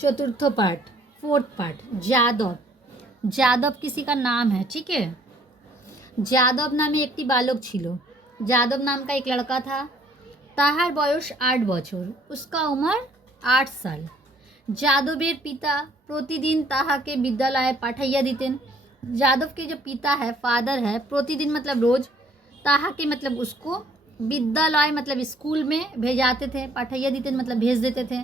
चतुर्थ part, fourth part, Yadav. Yadav किसी का नाम है, ठीक है। যাদব नामे একটি বালক ছিল। যাদব नाम का एक लड़का था। তাহার বয়স 8 বছর, उसका उम्र 8 साल। যাদবের পিতা प्रतिदिन তাহাকে বিদ্যালয়ে পাঠাইয়া দিতেন। যাদব के जो पिता है, फादर है, प्रतिदिन मतलब रोज, ताहा के मतलब उसको, विद्यालय मतलब स्कूल में भेजाते थे। पाठाइया दितेन मतलब भेज देते थे।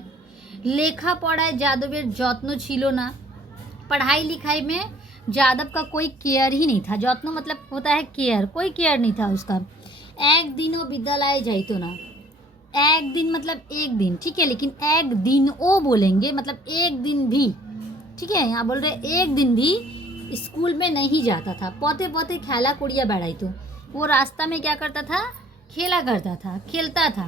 लेखा पढ़ाए যাদবের যত্ন ছিল না। पढ़ाई लिखाई में যাদব का कोई केयर ही नहीं था। যত্ন मतलब होता है केयर, कोई केयर नहीं था उसका। एक दिन वो विद्यालय जाइतो ना। एक दिन मतलब एक दिन, ठीक है, लेकिन एक दिन ओ बोलेंगे मतलब एक दिन भी, ठीक है। यहाँ बोल रहे एक दिन भी स्कूल में नहीं जाता था। पोते पोते खेला कुड़िया बैठाई तो वो रास्ता में क्या करता था, खेला करता था, खेलता था।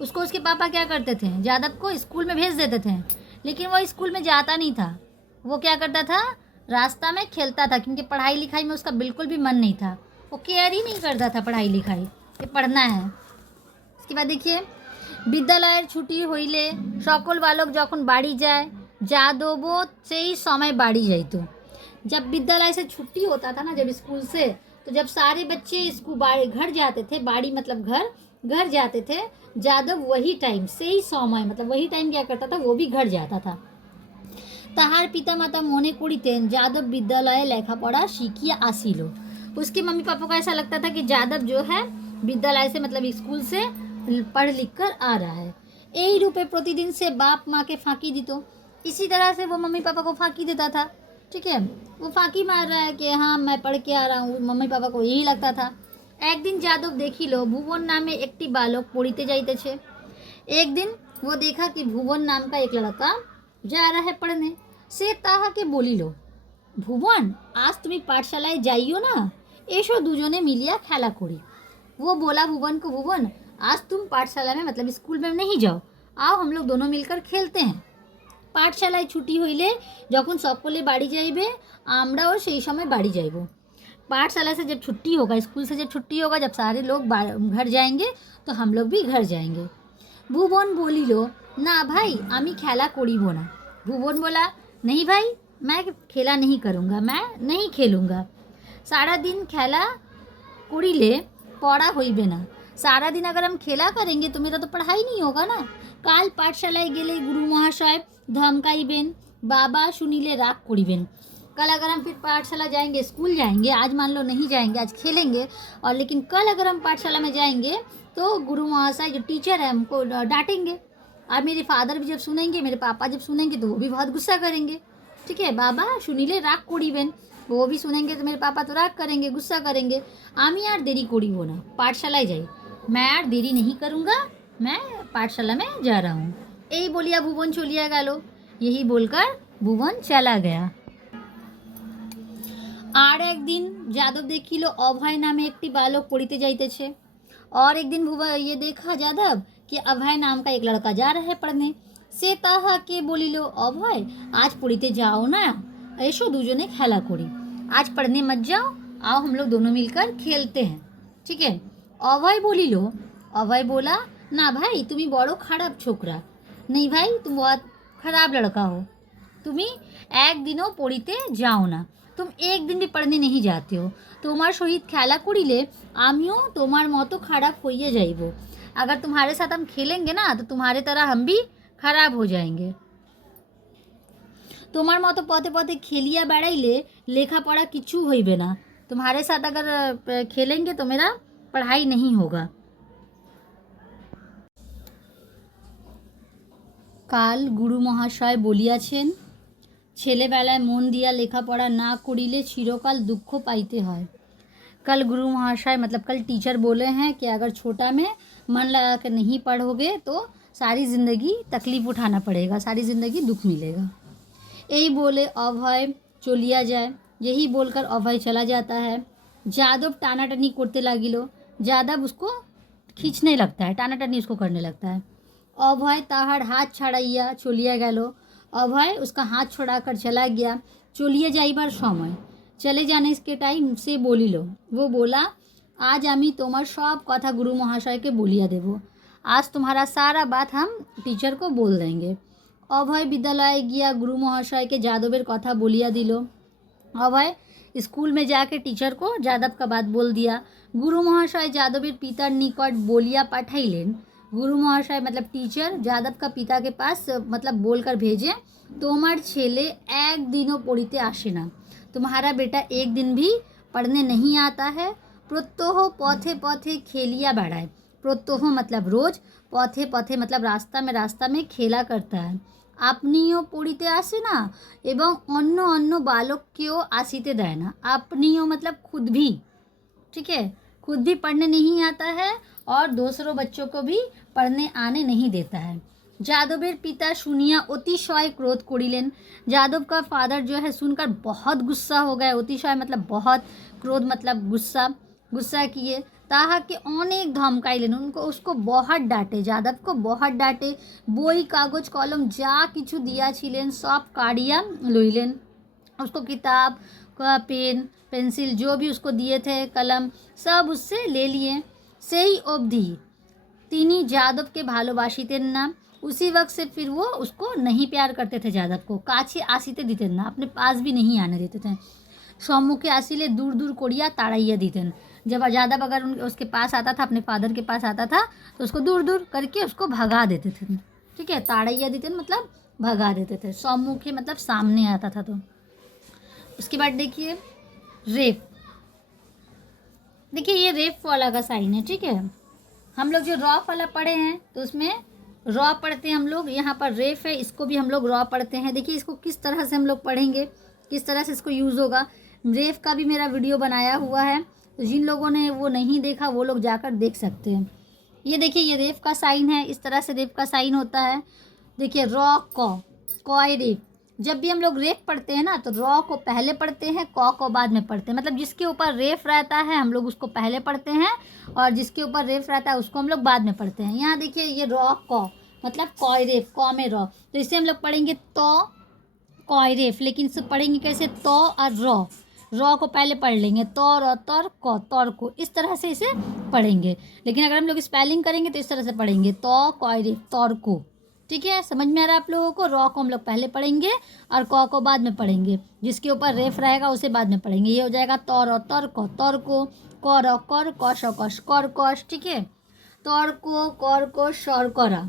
उसको उसके पापा क्या करते थे, यादव को स्कूल में भेज देते थे, लेकिन वो स्कूल में जाता नहीं था। वो क्या करता था, रास्ता में खेलता था, क्योंकि पढ़ाई लिखाई में उसका बिल्कुल भी मन नहीं था। वो केयर ही नहीं करता था पढ़ाई लिखाई, ये पढ़ना है। इसके बाद देखिए, বিদ্যালয়ের ছুটি হইলে সকল বালক যখন বাড়ি যায়, যাদবও সেই समय বাড়ি যাইতো। जब विद्यालय से छुट्टी होता था ना, जब स्कूल से, तो जब सारे बच्चे स्कूल घर जाते थे, बाड़ी मतलब घर जाते थे, যাদব वही टाइम से ही समय मतलब वही टाइम क्या करता था, वो भी घर जाता था। তাহার পিতামাতা মনে করিতেন যাদব বিদ্যালয়ে লেখাপড়া শিখিয়া আসিল। उसके मम्मी पापा को ऐसा लगता था कि যাদব जो है विद्यालय से मतलब स्कूल से पढ़ लिख कर आ रहा है। यही रूपे प्रतिदिन से बाप माँ के फाँकी दी, तो इसी तरह से वो मम्मी पापा को फाँकी देता था, ठीक है। वो फाँकी मार रहा है कि हाँ मैं पढ़ के आ रहा हूँ, मम्मी पापा को यही लगता था। एक दिन যাদব देखिल भुवन नामे एकटी बालक पढ़िते जाइतेছে। एक दिन वो देखा कि भुवन नाम का एक लड़का जा रहा है पढ़ने। से তাহাকে বলিল, भुवन आज तुम्हें पाठशालाয় যাইও না, এসো দুজনে মিলিয়া খেলা করি। वो बोला भुवन को, भुवन आज तुम पाठशाला में मतलब स्कूल में नहीं जाओ, आओ हम लोग दोनों मिलकर खेलते हैं। পাঠশালায় ছুটি হইলে যখন সকলে বাড়ি যাইবে, আমরাও সেই সময় বাড়ি যাইব। पाठशाला से जब छुट्टी होगा, स्कूल से जब छुट्टी होगा, जब सारे लोग घर जाएंगे तो हम लोग भी घर जाएंगे। भुवन बोलिल, ना भाई आमी खेला करिब ना। भुवन बोला, नहीं भाई मैं खेला नहीं करूँगा, मैं नहीं खेलूँगा। सारा दिन खेला करिले पढ़ा होइबे ना। सारा दिन अगर हम खेला करेंगे तो मेरा तो पढ़ाई नहीं होगा ना। काल पाठशालाय गेले गुरु महाशय धमकाइबेन, बाबा सुनिले राग करिबेन। कल अगर हम फिर पाठशाला जाएंगे, स्कूल जाएंगे, आज मान लो नहीं जाएंगे, आज खेलेंगे, और लेकिन कल अगर हम पाठशाला में जाएंगे तो गुरु महाशय जो टीचर है हमको डांटेंगे। और मेरे फादर भी जब सुनेंगे, मेरे पापा जब सुनेंगे तो वो भी बहुत गुस्सा करेंगे, ठीक है। बाबा सुनिले राग करिबेन, वो भी सुनेंगे तो मेरे पापा तो राग करेंगे, गुस्सा करेंगे। आमी यार देरी करिब ना, पाठशालाय जाई, मैं यार देरी नहीं करूँगा, मैं पाठशाला में जा रहा हूँ। यही बोलिया भुवन चलिया गया। यही बोलकर भुवन चला गया। আর একদিন যাদব দেখিল অভয় नामे একটি बालक पढ़िते जाइतेছে। और एक दिन ये देखा যাদব कि अभय नाम का एक लड़का जा रहा है पढ़ने। से তাহাকে বলিল, অভয় आज पढ़िते जाओ ना, एसो দুজনে খেলা করি। आज पढ़ने मत जाओ, आओ हम लोग दोनों मिलकर खेलते हैं, ठीक है। अभय बोलिल, अभय बोला, ना भाई तुम्ही बड़ो खराब छोकरा। नहीं भाई तुम बहुत खराब लड़का हो, तुम्ही एक दिनों पढ़िते जाओ ना, तुम एक दिन भी पढ़ने नहीं जाते हो। তোমার সহিত খেলা করিলে আমিও তোমার মতো খারাপ হইয়া যাইব। अगर तुम्हारे साथ हम खेलेंगे ना तो तुम्हारे तरह हम भी खराब हो जाएंगे। তোমার মতো পথে পথে খেলিয়া বেড়াইলে লেখাপড়া কিছু হইবে না। तुम्हारे साथ अगर खेलेंगे तो मेरा पढ़ाई नहीं होगा। কাল গুরু মহাশয় বলিয়াছেন, ছেলেবেলায় মন দিয়া লেখাপড়া না করিলে চিরকাল দুঃখ পাইতে হয়। कल गुरु महाशय मतलब कल टीचर बोले हैं कि अगर छोटा में मन लगा कर नहीं पढ़ोगे तो सारी ज़िंदगी तकलीफ़ उठाना पड़ेगा, सारी ज़िंदगी दुख मिलेगा। यही बोले अभय चलिया जाए। यही बोलकर अभय चला जाता है। যাদব टानाटानी करते लागिलो। যাদব उसको खींचने लगता है, टानाटानी उसको करने लगता है। अभय ताहार हाथ छाड़ाइया चलिया गेलो। अभय उसका हाथ छोड़ाकर चला गया। चलिए जाइबार समय, चले जाने के टाइम से बोलिल, वो बोला, आज आमी तोमार सब कथा गुरु महाशय के बोलिया देव। आज तुम्हारा सारा बात हम टीचर को बोल देंगे। অভয় বিদ্যালয়ে গিয়া গুরু মহাশয়কে যাদবের কথা বলিয়া দিল। अभय स्कूल में जाके टीचर को जादव का बात बोल दिया। गुरु महाशय जादवेर पितार निकट बोलिया पाठाइलेन। गुरु महाशय मतलब टीचर जादव का पिता के पास मतलब बोलकर भेजे, तुम्हार छेले एक दिनों पढ़िते आसे ना, तुम्हारा बेटा एक दिन भी पढ़ने नहीं आता है। प्रत्योह पथे पथे खेलिया बढ़ाए। प्रत्योह मतलब रोज, पथे पथे मतलब रास्ता में खेला करता है। আপনিও পড়িতে আসে না এবং অন্য অন্য बालकকেও আসিতে দেয় না। আপনিও मतलब खुद भी, ठीक है, खुद भी पढ़ने नहीं आता है और दूसरों बच्चों को भी पढ़ने आने नहीं देता है। যাদবের पिता सुनिया अतिशय क्रोध करिलेन। যাদব का फादर जो है सुनकर बहुत गुस्सा हो गए। अतिशय मतलब बहुत, क्रोध मतलब गुस्सा किए। তাহাকে অনেক ধমকাইলেন, उसको बहुत डांटे, যাদব को बहुत डांटे। বই কাগজ কলম যা কিছু দিয়াছিলেন সব কাড়িয়া লইলেন। उसको किताब पेन पेंसिल जो भी उसको दिए थे, कलम सब उससे ले लिए। সেই অবধি তিনি যাদবকে ভালোবাসিতেন না। उसी वक्त से फिर वो उसको नहीं प्यार करते थे। যাদব को কাছে আসিতে দিতেন না, अपने पास भी नहीं आने देते थे। सम्मुखे आसिले दूर दूर करिया ताड़ाइया दीतेन। जब जादव अगर उसके पास आता था, अपने फादर के पास आता था, तो उसको दूर दूर करके उसको भगा देते थे, ठीक है। ताड़ाइया दीतेन मतलब भगा देते थे। सम्मुखे मतलब सामने आता था। तो उसके बाद देखिए रेप, देखिए ये रेप वाला का साइन है, ठीक है। हम लोग जो रॉ वाला पढ़े हैं तो उसमें रॉ पढ़ते हैं हम लोग, यहाँ पर रेप है, इसको भी हम लोग रॉ पढ़ते हैं। देखिए इसको किस तरह से हम लोग पढ़ेंगे, किस तरह से इसको यूज़ होगा। रेप का भी मेरा वीडियो बनाया हुआ है, तो जिन लोगों ने वो नहीं देखा वो लोग जाकर देख सकते हैं। ये देखिए ये रेप का साइन है, इस तरह से रेप का साइन होता है। देखिए रॉ कॉय रेप, जब भी हम लोग रेप पढ़ते हैं ना तो रॉ को पहले पढ़ते हैं, को बाद में पढ़ते हैं। मतलब जिसके ऊपर रेप रहता है हम लोग उसको पहले पढ़ते हैं और जिसके ऊपर रेप रहता है उसको हम लोग बाद में पढ़ते हैं। यहाँ देखिए ये रॉ क मतलब कॉय रेप, क में रॉ, तो इसे हम लोग पढ़ेंगे तो कॉय रेप। लेकिन इसे पढ़ेंगे कैसे, तो और रॉ को पहले पढ़ लेंगे, तो र तर क, तौर को, इस तरह से इसे पढ़ेंगे। लेकिन अगर हम लोग स्पेलिंग करेंगे तो इस तरह से पढ़ेंगे, तो कॉय रेप, तौर को, ठीक है। समझ में आ रहा है आप लोगों को। रॉ को हम लोग पहले पढ़ेंगे और क को बाद में पढ़ेंगे, जिसके ऊपर रेफ रहेगा उसे बाद में पढ़ेंगे। ये हो जाएगा तौर तर क, तौर को, कर कर, कश कश, कर कश, ठीक है। तौर को, कर को, शर करा।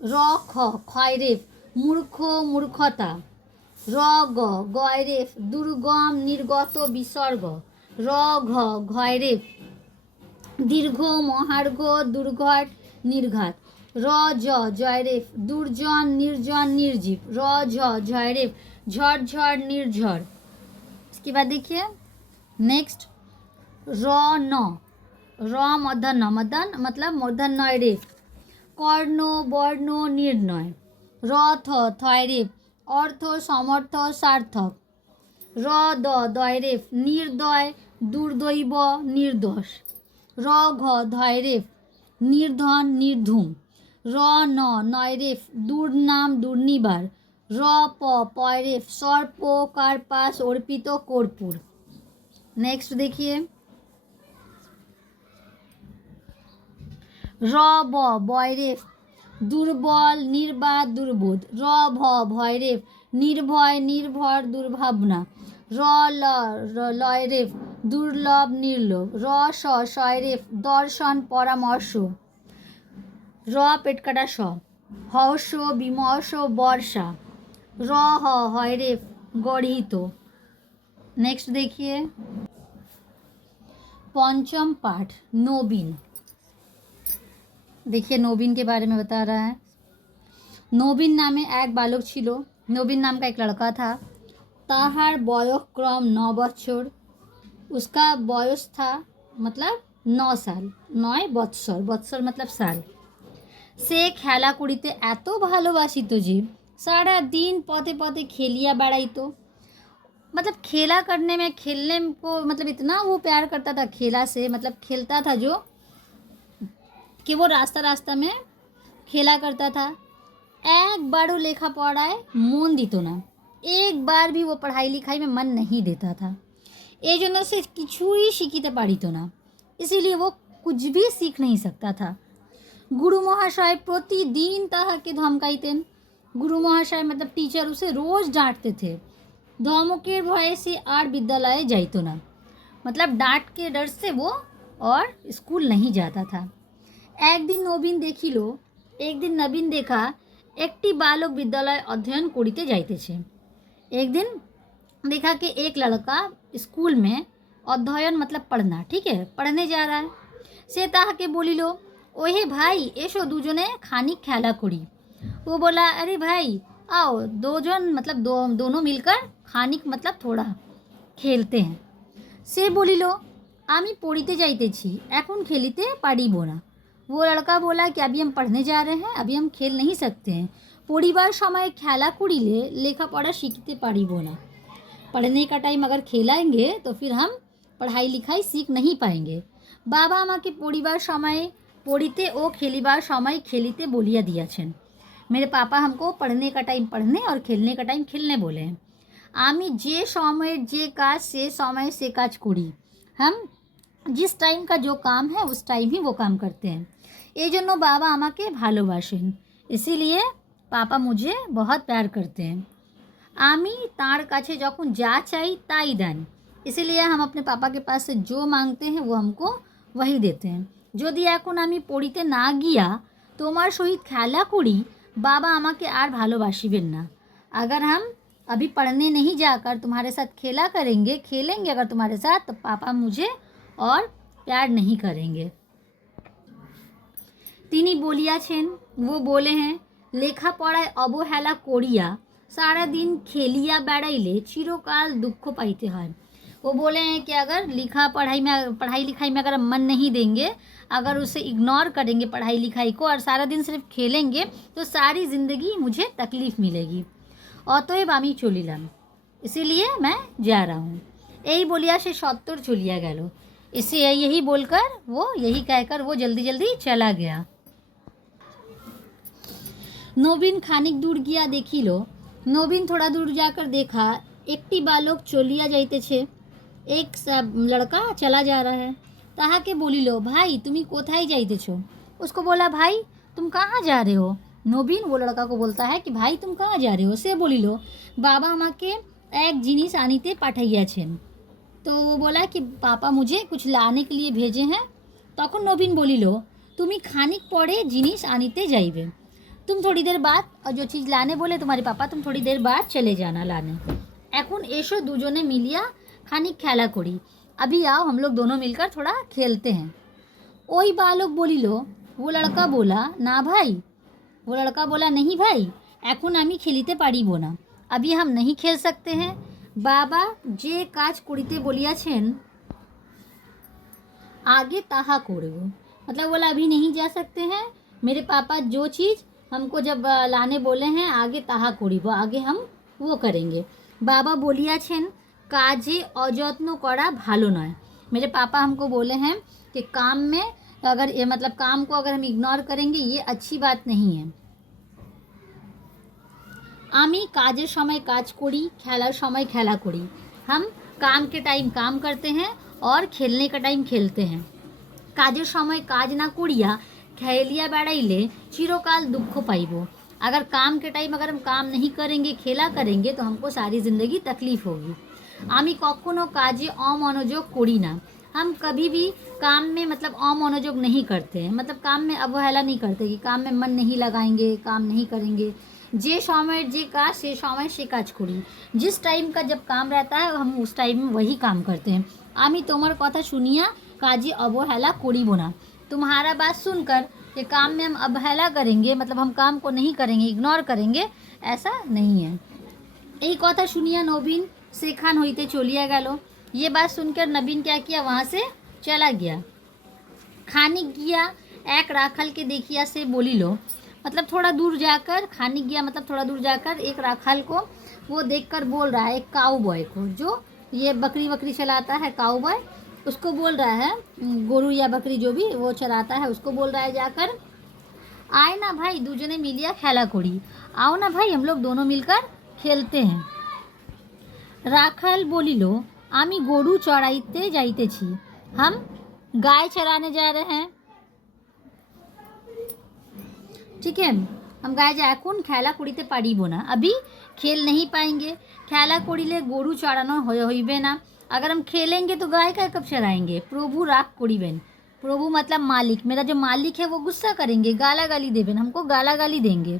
र ख खय रेफ, मूर्ख मूर्खता। र ग गय रेफ, दुर्गम निर्गत विसर्ग। र घ घय रेफ, दीर्घ महार्घ दुर्घट निर्घात। र ज जय रेफ, दुर्जन निर्जन निर्जीव। र झ झय रेफ, झरझर निर्झर। इसके बाद देखिए नेक्स्ट र न, र मदन, मदन मतलब मूर्धन्य रेफ। कर्ण वर्ण निर्णय। र थ थय रेफ, अर्थ समर्थ सार्थक। र द दय रेफ, निर्दय दुर्दैव निर्दोष। र घ धय रेफ, निर्धन निर्धूम। र न नय रेफ, दुर्नाम दुर्निवार। र प पय रेफ, सर्प कार्पास अर्पित कर्पूर। नेक्स्ट देखिए र ब बय रेफ, दुर्बल निर्बाध दुर्बोध। र भ भय रेफ, निर्भय निर्भर दुर्भावना। र ल लय रेफ, दुर्लभ निर्लोभ। र श शय रेफ, दर्शन परामर्श। र पेट काटा श, हर्ष विमर्श वर्षा। र ह हय रेफ, गढ़ित। नेक्स्ट देखिए पंचम पाठ नवीन। देखिए नवीन के बारे में बता रहा है। नवीन नामे एक बालक छिलो। नवीन नाम का एक लड़का था। ताहार बयस क्रम 9 बछर, उसका बयस था मतलब 9 साल। 9 बत्सर, बत्सर मतलब साल। से खेला करिते एतो भालोबासित जे सारा दिन पथे पथे खेलिया बेड़ाइतो। मतलब खेला करने में, खेलने को मतलब इतना वो प्यार करता था खेला से, मतलब खेलता था जो कि वो रास्ता रास्ता में खेला करता था। एक बार वो लेखा पढ़ाए मन दित ना, एक बार भी वो पढ़ाई लिखाई में मन नहीं देता था। ये जन्य से किछु ही शिखिते पारित ना, इसीलिए वो कुछ भी सीख नहीं सकता था। गुरु महाशय प्रतिदिन ताहाके धमकाइतेन। गुरु महाशय मतलब टीचर उसे रोज़ डांटते थे। धमकेर भय से আর বিদ্যালয়ে যাইতো না, मतलब डांट के डर से वो और स्कूल नहीं जाता था। एक दिन नवीन देखा একটি बालक विद्यालय अध्ययन करिते जाइतेছে। एक दिन देखा कि एक लड़का स्कूल में अध्ययन मतलब पढ़ना, ठीक है, पढ़ने जा रहा है। से ताके बोलिलो, ओहे भाई एसो दुजने खानिक खेला करी। वो बोला, अरे भाई आओ दोजन मतलब दोनों मिलकर खानिक मतलब थोड़ा खेलते हैं। से बोलिलो, आमी पढ़िते जाइतेছি, এখন खेलिते पारिबो ना। वो लड़का बोला कि अभी हम पढ़ने जा रहे हैं, अभी हम खेल नहीं सकते हैं। पढ़िबार समय खेला करिले लेखा पढ़ा सीखते पारिबो ना। पढ़ने का टाइम अगर खेलाएंगे तो फिर हम पढ़ाई लिखाई सीख नहीं पाएंगे। बाबा আমাকে পড়িবার সময় পড়িতে ও খেলিবার সময় খেলিতে বলিয়া দিয়েছেন। मेरे पापा हमको पढ़ने का टाइम पढ़ने और खेलने का टाइम खेलने बोले हैं। आमी जे समय जे काज से समय से काज करी, हम जिस टाइम का जो काम है उस टाइम ही वो काम करते हैं। এই জন্য বাবা আমাকে ভালোবাসেন, इसीलिए पापा मुझे बहुत प्यार करते हैं। आमी तार काछे जखन जा चाई ताई देन, इसीलिए हम अपने पापा के पास से जो मांगते हैं वो हमको वही देते हैं। यदि এখন আমি পড়িতে না গিয়া তোমার সহিত খেলা করি, बाबा আমাকে আর ভালোবাসিবেন না। अगर हम अभी पढ़ने नहीं जाकर तुम्हारे साथ खेलेंगे अगर तुम्हारे साथ, तो पापा मुझे और प्यार नहीं करेंगे। তিনি বলিয়াছেন, वो बोले हैं, লেখাপড়ায় অবহেলা করিয়া सारा दिन खेलिया बेड़ाइले चिरकाल दुख पाइते हैं। वो बोले हैं कि अगर पढ़ाई लिखाई में अगर हम मन नहीं देंगे, अगर उसे इग्नोर करेंगे पढ़ाई लिखाई को और सारा दिन सिर्फ खेलेंगे तो सारी ज़िंदगी मुझे तकलीफ़ मिलेगी। অতএব আমি চলিলাম, इसीलिए मैं जा रहा हूँ। यही बोलिया से सत्तर चलिया गेलो। इसे यही बोलकर यही कहकर वो जल्दी जल्दी चला गया। नवीन खानिक दूर गया देखिलो, नवीन थोड़ा दूर जाकर देखा एकटी बालक चलिया जाइतेছে, एक लड़का चला जा रहा है। ताहाके बोलिलो, भाई तुमी कोथाय जाइतेছো? उसको बोला, भाई तुम कहाँ जा रहे हो? नवीन वो लड़का को बोलता है कि भाई तुम कहाँ जा रहे हो? से बोलिलो, बाबा আমাকে एक जिनिस आनिते पाठाइयाছেন। तो वो बोला कि पापा मुझे कुछ लाने के लिए भेजे हैं। तखन नवीन बोलिलो, तुमी खानिक परे जिनिस आनिते जाइबे, तुम थोड़ी देर बाद, और जो चीज़ लाने बोले तुम्हारे पापा तुम थोड़ी देर बाद चले जाना लाने। এখন এসো দুজনে মিলিয়া খানিক খেলা করি, अभी आओ हम लोग दोनों मिलकर थोड़ा खेलते हैं। ওই बालक बोलिलो, वो लड़का बोला, ना भाई, वो लड़का बोला, नहीं भाई এখন আমি খেলিতে পারিব না, अभी हम नहीं खेल सकते हैं। बाबा जे काज करिते बोलियाছেন आगे ताहा करब, मतलब बोला अभी नहीं जा सकते हैं, मेरे पापा जो चीज़ हमको जब लाने बोले हैं आगे ताहा करिब, आगे हम वो करेंगे। बाबा बोलियाছেন काजे अयत्न करा भालो नय, मेरे पापा हमको बोले हैं कि काम में अगर ये मतलब काम को अगर हम इग्नोर करेंगे ये अच्छी बात नहीं है। आमी काजेर समय काज करी, खेलार समय खेला करी, हम काम के टाइम काम करते हैं और खेलने का टाइम खेलते हैं। काजेर समय काज ना करिया खेलिया बेड़ाइले चिरकाल दुख पाइबो, अगर काम के टाइम अगर हम काम नहीं करेंगे खेला करेंगे तो हमको सारी ज़िंदगी तकलीफ़ होगी। आमी कखनो काजे अमनोयोग करी ना, हम कभी भी काम में मतलब अमनोयोग नहीं करते हैं, मतलब काम में अवहेला नहीं करते कि काम में मन नहीं लगाएंगे, काम नहीं करेंगे। जे समय जे काज से समय से काज करी, जिस टाइम का जब काम रहता है हम उस टाइम में वही काम करते हैं। आमी तुम्हार कथा सुनिया काजे अवहेला करिब ना, तुम्हारा बात सुनकर कि काम में हम अवहेला करेंगे मतलब हम काम को नहीं करेंगे, इग्नोर करेंगे, ऐसा नहीं है। यही कथा सुनिया नवीन सेखान होते चलिया गेलो। ये बात सुनकर नवीन क्या किया, वहाँ से चला गया। खानिक गया एक राखल के देखिया से बोलिलो, मतलब थोड़ा दूर जाकर, खानिक गया मतलब थोड़ा दूर जाकर एक राखाल को वो देखकर बोल रहा है, एक काऊ बॉय को जो ये बकरी चलाता है, काऊ बॉय उसको बोल रहा है, गोरू या बकरी जो भी वो चलाता है उसको बोल रहा है जाकर, आए ना भाई दूजने मिलिया खेला करी, आओ ना भाई हम लोग दोनों मिलकर खेलते हैं। राखाल बोलिलो, आमी गोरू चराइते जाइतेছি, हम गाय चराने जा रहे हैं। ठीक है, আমরা যে এখন খেলা করিতে পারিব না, अभी खेल नहीं पाएंगे। খেলা করিলে গরু চড়ানো হইবে না। अगर हम खेलेंगे तो गाय का कब चराएंगे। प्रभु राग करिबेन। प्रभु मतलब मालिक, मेरा जो मालिक है वो गुस्सा करेंगे, गाला गाली देवेन, हमको गाला गाली देंगे।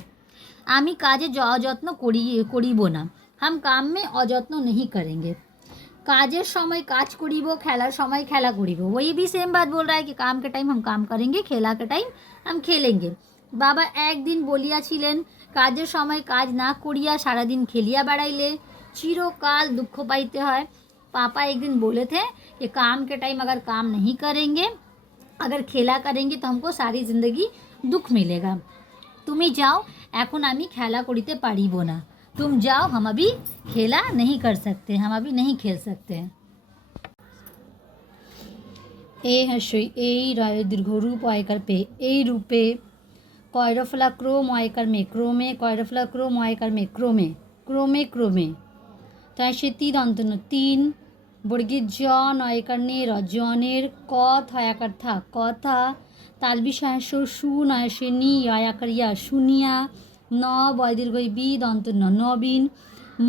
आमी काजे अयत्न करिब ना, हम काम में अयत्न नहीं करेंगे। काजेर समय काज करिब, खेलार समय खेला करिब। वही भी सेम बात बोल रहा है कि काम के टाइम हम काम करेंगे, खेला के टाइम हम खेलेंगे। बाबा एक दिन बोलियाछिलेन, काजेर समय काज ना करिया सारा दिन खेलिया बेड़ाइले चिरकाल दुख पाइते हैं। पापा एक दिन बोले थे कि काम के टाइम अगर काम नहीं करेंगे, अगर खेला करेंगे तो हमको सारी ज़िंदगी दुख मिलेगा। तुम ही जाओ, এখন আমি খেলা করিতে পারিব না। तुम जाओ, हम अभी खेला नहीं कर सकते, हम अभी नहीं खेल सकते। ए हस्यई এই রায় দীর্ঘরূপ অয়কার পে এই রূপে কয়রফলা ক্রম অয়কার মে ক্রমে কয়রফলা ক্রম অয়কার মে ক্রমে ক্রমে ক্রমে তাই সে তীর অন্তন্য তিন বর্গীর জ নয়কার নে রজনের ক থয়াকার থা কথা তালবি সহাস্য সু নয়সে নি অয়াকার ইয়া শুনিয়া ন বয়দীর্ঘই বি দন্তন্য নবীন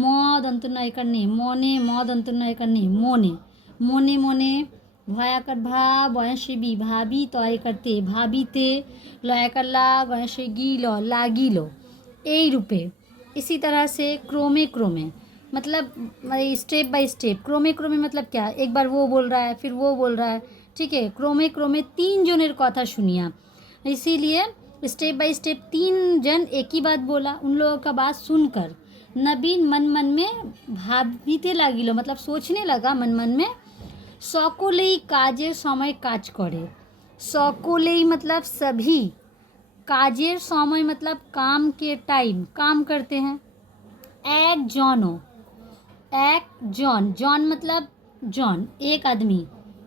ম দন্তন্য একার নে মনে ম দন্তন্য একার নে মনে মনে মনে ভয়াকার ভা বয়সে বি ভাবি তয় করতে ভাবিতে লয়াকার লা বয়সে গিল লাগিল। এই রূপে इसी तरह से क्रोमे क्रोमे मतलब step by step. Chrome Chrome मतलब क्या, एक बार वो बोल रहा है फिर वो बोल रहा है, ठीक है। क्रोमे क्रोमे तीन जনের কথা শুনিয়া, इसीलिए स्टेप बाय स्टेप तीन जन एक ही बात बोला। उन लोगों का बात सुनकर नबीन मन मन में भाबिते लागिल मतलब सोचने लगा मन मन में। सकलेई काजेर समय काज करे, सकलेई मतलब सभी, काजेर समय मतलब काम के टाइम काम करते हैं। एक जनो, एक जन, जन मतलब जन एक आदमी,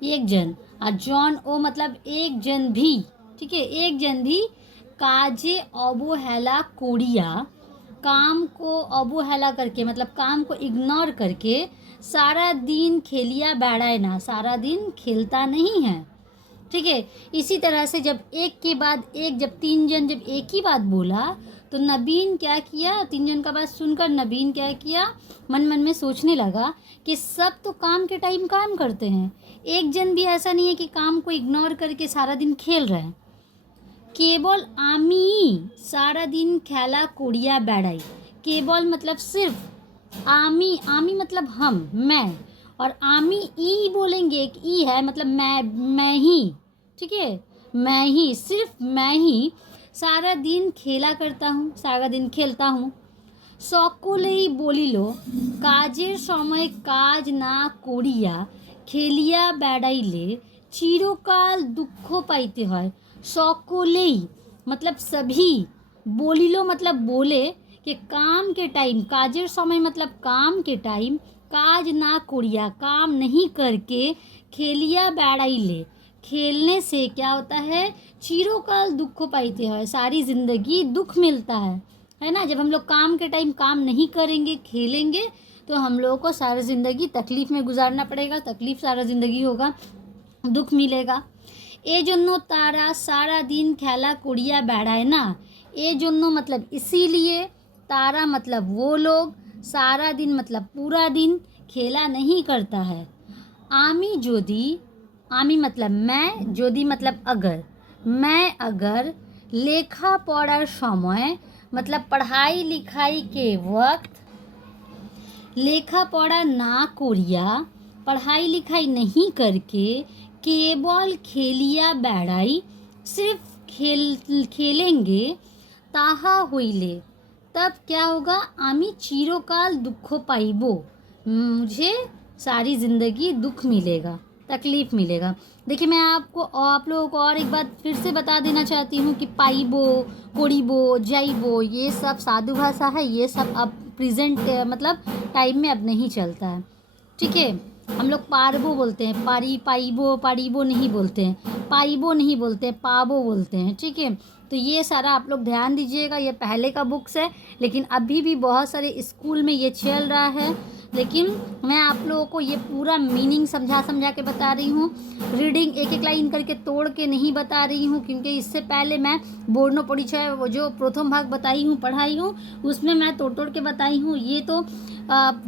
एक जन, और जन ओ मतलब एक जन भी, ठीक है। एक जन भी काजे अवहेला कोरिया, काम को अवहेला करके मतलब काम को इग्नोर करके सारा दिन खेलिया बैठाए ना, सारा दिन खेलता नहीं है, ठीक है। इसी तरह से जब एक के बाद एक, जब तीन जन जब एक ही बात बोला तो नबीन क्या किया, तीन जन का बात सुनकर नबीन क्या किया, मन मन में सोचने लगा कि सब तो काम के टाइम काम करते हैं, एक जन भी ऐसा नहीं है कि काम को इग्नोर करके सारा दिन खेल रहे हैं। केवल आमी सारा दिन खेला कोरिया बैठाई, केवल मतलब सिर्फ, आमी आमी मतलब हम, मैं, और आमी ई बोलेंगे, एक ई है मतलब मैं ही, ठीक है। मैं ही, सिर्फ मैं ही सारा दिन खेला करता हूँ, सारा दिन खेलता हूँ। सकलेई बोलिल काजेर समय काज ना करिया खेलिया बेड़ाइले चिरकाल दुख पाइते हैं। सकलेई मतलब सभी, बोलिलो मतलब बोले कि काम के टाइम, काजेर समय मतलब काम के टाइम काज ना करिया काम नहीं करके खेलिया बेड़ाइले, खेलने से क्या होता है, चिरकाल दुख पाइते हैं, सारी ज़िंदगी दुख मिलता है ना। जब हम लोग काम के टाइम काम नहीं करेंगे, खेलेंगे, तो हम लोगों को सारी ज़िंदगी तकलीफ़ में गुजारना पड़ेगा, तकलीफ़ सारा ज़िंदगी होगा, दुख मिलेगा। ए जन्नो तारा सारा दिन खेला कोरिया बेड़ाए ना, ए जन्नो मतलब इसीलिए, तारा मतलब वो लोग, सारा दिन मतलब पूरा दिन खेला नहीं करता है। आमी जोदी, आमी मतलब मैं, जोदी मतलब अगर, मैं अगर लेखा पढ़ार समय मतलब पढ़ाई लिखाई के वक्त लेखा पढ़ा ना करिया, पढ़ाई लिखाई नहीं करके केवल खेलिया बेड़ाई, सिर्फ खेलेंगे, ताहा होइले तब क्या होगा, आमी चिरकाल दुख पाइबो, मुझे सारी ज़िंदगी दुख मिलेगा, तकलीफ़ मिलेगा। देखिए मैं आपको और आप लोगों को और एक बात फिर से बता देना चाहती हूँ कि पाइबो, कोरिबो, जाइबो, ये सब साधु भाषा है, ये सब अब प्रेजेंट मतलब टाइम में अब नहीं चलता है, ठीक है। हम लोग पारबो बोलते हैं, पाइबो पारिबो नहीं बोलते हैं, पाइबो नहीं बोलते हैं, पाबो बोलते हैं, ठीक है। तो ये सारा आप लोग ध्यान दीजिएगा, ये पहले का बुक्स है, लेकिन अभी भी बहुत सारे स्कूल में ये चल रहा है। लेकिन मैं आप लोगों को ये पूरा मीनिंग समझा के बता रही हूँ। रीडिंग एक एक लाइन करके तोड़ के नहीं बता रही हूँ, क्योंकि इससे पहले मैं बोर्डो परिचय वो जो प्रथम भाग बताई हूँ पढ़ाई हूँ उसमें मैं तोड़ के बताई हूँ। ये तो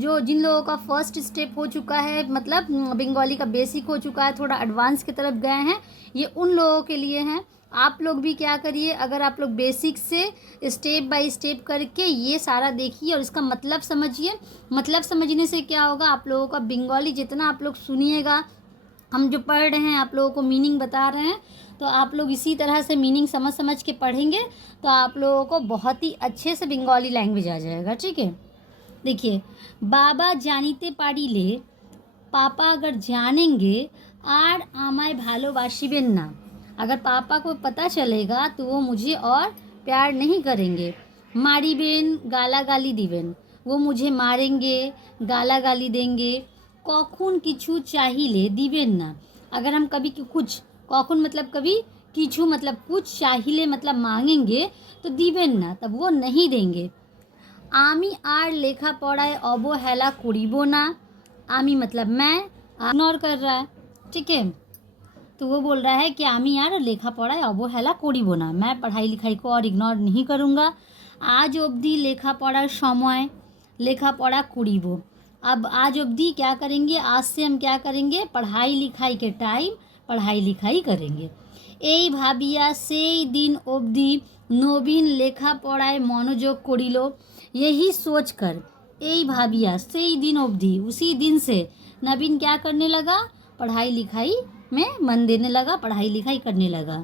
जो जिन लोगों का फर्स्ट स्टेप हो चुका है, मतलब बंगाली का बेसिक हो चुका है, थोड़ा एडवांस की तरफ गए हैं, ये उन लोगों के लिए हैं। आप लोग भी क्या करिए, अगर आप लोग बेसिक से स्टेप बाय स्टेप करके ये सारा देखिए और इसका मतलब समझिए। मतलब समझने से क्या होगा, आप लोगों का बंगाली जितना आप लोग सुनिएगा, हम जो पढ़ रहे हैं आप लोगों को मीनिंग बता रहे हैं, तो आप लोग इसी तरह से मीनिंग समझ के पढ़ेंगे तो आप लोगों को बहुत ही अच्छे से बंगाली लैंग्वेज आ जाएगा। ठीक है, देखिए, बाबा जानिते पारिले, पापा अगर जानेंगे, आर आमाय भालोबासिबेन ना, अगर पापा को पता चलेगा तो वो मुझे और प्यार नहीं करेंगे। मारिबेन, गाला गाली दिबेन, वो मुझे मारेंगे, गाला गाली देंगे। कखुन किछु चाहिए दिबेन ना, अगर हम कभी कुछ, कखुन मतलब कभी, किछु मतलब कुछ, चाहिए मतलब मांगेंगे, तो दिबेन ना तब वो नहीं देंगे। आमी आर लेखा पढ़ाए अवहेला करिबो ना, आमी मतलब मैं, इग्नोर कर रहा है। ठीक है, तो वो बोल रहा है कि आमी यार लेखा पढ़ाए अवहेला करिबो ना, मैं पढ़ाई लिखाई को और इग्नोर नहीं करूँगा। आज अवधि लेखा पढ़ार समय, लेखा पढ़ा करिबो, अब आज अवधि क्या करेंगे, आज से हम क्या करेंगे, पढ़ाई लिखाई के टाइम पढ़ाई लिखाई करेंगे। এই ভাবিয়া সেই दिन অবধি नवीन लेखा पढ़ाए मनोयोग करिल, यही सोचकर, এই भाबिया সেই दिन अवधि, उसी दिन से नवीन क्या करने लगा, पढ़ाई लिखाई में मन देने लगा, पढ़ाई लिखाई करने लगा।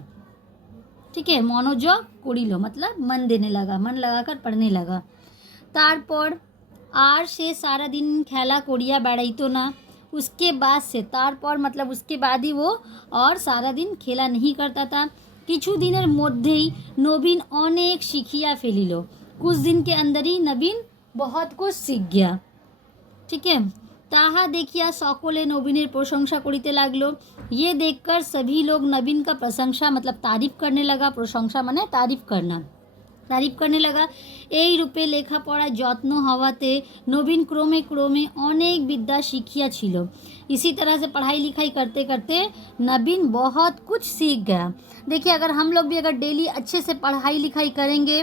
ठीक है, मनोयोग करिल मतलब मन देने लगा, मन लगाकर पढ़ने लगा। तारपर आर से सारा दिन खेला करिया बेड़ाइतो ना, उसके बाद से, तारपर मतलब उसके बाद ही वो और सारा दिन खेला नहीं करता था। किछु दिनेर मध्येई नवीन अनेक शिखिया फेलिल, कुछ दिन के अंदर ही नवीन बहुत कुछ सीख गया। ठीक है, ताहा देखिया सकले नवीनेर प्रशंसा करिते लागलो, ये देखकर सभी लोग नवीन का प्रशंसा मतलब तारीफ करने लगा। प्रशंसा माने तारीफ करना, तारीफ करने लगा। এই রূপে লেখাপড়া যত্ন হওয়াতে नवीन क्रमे क्रमे अनेक विद्या सीखिया छिलो, इसी तरह से पढ़ाई लिखाई करते करते नवीन बहुत कुछ सीख गया। देखिए, अगर हम लोग भी अगर डेली अच्छे से पढ़ाई लिखाई करेंगे,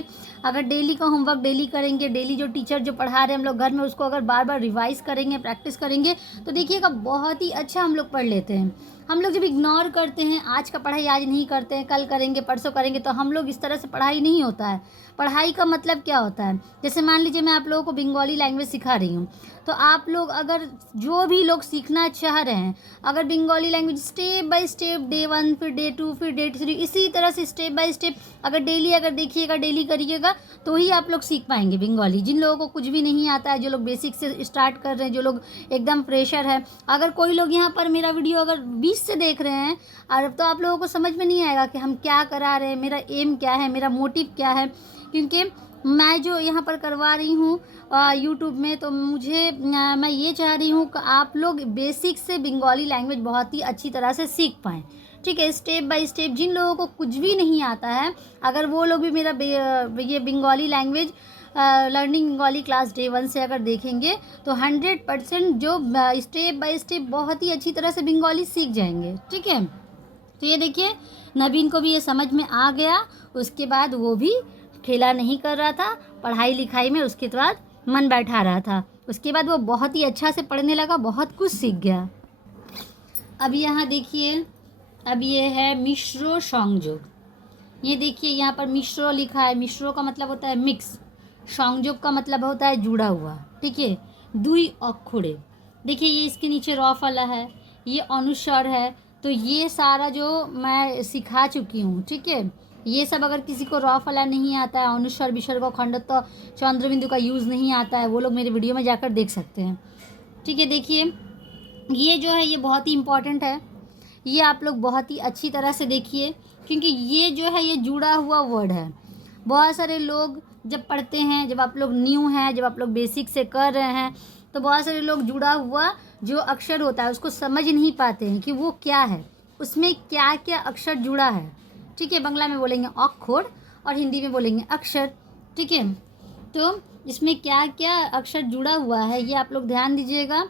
अगर डेली का होमवर्क डेली करेंगे, डेली जो टीचर जो पढ़ा रहे हैं हम लोग घर में उसको अगर बार बार रिवाइज करेंगे, प्रैक्टिस करेंगे, तो देखिएगा बहुत ही अच्छा हम लोग पढ़ लेते हैं। हम लोग जब इग्नोर करते हैं, आज का पढ़ाई आज नहीं करते हैं, कल करेंगे, परसों करेंगे, तो हम लोग इस तरह से पढ़ाई नहीं होता है। पढ़ाई का मतलब क्या होता है, जैसे मान लीजिए मैं आप लोगों को बंगाली लैंग्वेज सिखा रही हूँ, तो आप लोग अगर जो भी लोग सीखना चाह रहे हैं, अगर Bengali language step by step, day 1 फिर डे 2 फिर डे 3, इसी तरह से स्टेप बाय स्टेप अगर डेली अगर देखिएगा, डेली करिएगा, तो ही आप लोग सीख पाएंगे बंगाली। जिन लोगों को कुछ भी नहीं आता है, जो लोग बेसिक से स्टार्ट कर रहे हैं, जो लोग एकदम फ्रेशर है, अगर कोई लोग यहाँ पर मेरा वीडियो अगर 20 से देख रहे हैं, और तो आप लोगों को समझ में नहीं आएगा कि हम क्या करा रहे हैं, मेरा एम क्या है, मेरा मोटिव क्या है, क्योंकि मैं जो यहाँ पर करवा रही हूँ यूट्यूब में, तो मुझे मैं ये चाह रही हूँ कि आप लोग बेसिक से बंगाली लैंग्वेज बहुत ही अच्छी तरह से सीख पाएँ। ठीक है, स्टेप बाय स्टेप। जिन लोगों को कुछ भी नहीं आता है, अगर वो लोग भी मेरा ये Bengali language learning Bengali class day 1 से अगर देखेंगे, तो 100% जो स्टेप बाय स्टेप बहुत ही अच्छी तरह से बंगाली सीख जाएंगे। ठीक है, तो ये देखिए, नवीन को भी ये समझ में आ गया, उसके बाद वो भी खेला नहीं कर रहा था, पढ़ाई लिखाई में उसके बाद मन बैठा रहा था, उसके बाद वो बहुत ही अच्छा से पढ़ने लगा, बहुत कुछ सीख गया। अब यहाँ देखिए, अब ये है मिश्र संयोग, ये देखिए यहाँ पर मिश्र लिखा है। मिश्र का मतलब होता है मिक्स, संयोग का मतलब होता है जुड़ा हुआ। ठीक है, दुई अक्षरे, देखिए ये इसके नीचे रॉ फला है, ये अनुस्वर है, तो ये सारा जो मैं सिखा चुकी हूँ। ठीक है, ये सब अगर किसी को रॉ फला नहीं आता है, अनुस्वर विसर्ग खंडत्व चंद्रबिंदु का यूज़ नहीं आता है, वो लोग मेरे वीडियो में जाकर देख सकते हैं। ठीक है, देखिए ये जो है ये बहुत ही इम्पॉर्टेंट है, ये आप लोग बहुत ही अच्छी तरह से देखिए, क्योंकि ये जो है ये जुड़ा हुआ वर्ड है। बहुत सारे लोग जब पढ़ते हैं, जब आप लोग न्यू हैं, जब आप लोग बेसिक से कर रहे हैं, तो बहुत सारे लोग जुड़ा हुआ जो अक्षर होता है उसको समझ नहीं पाते हैं कि वो क्या है, उसमें क्या क्या अक्षर जुड़ा है। ठीक है, बांग्ला में बोलेंगे अक्षर और हिंदी में बोलेंगे अक्षर। ठीक है, तो इसमें क्या क्या अक्षर जुड़ा हुआ है ये आप लोग ध्यान दीजिएगा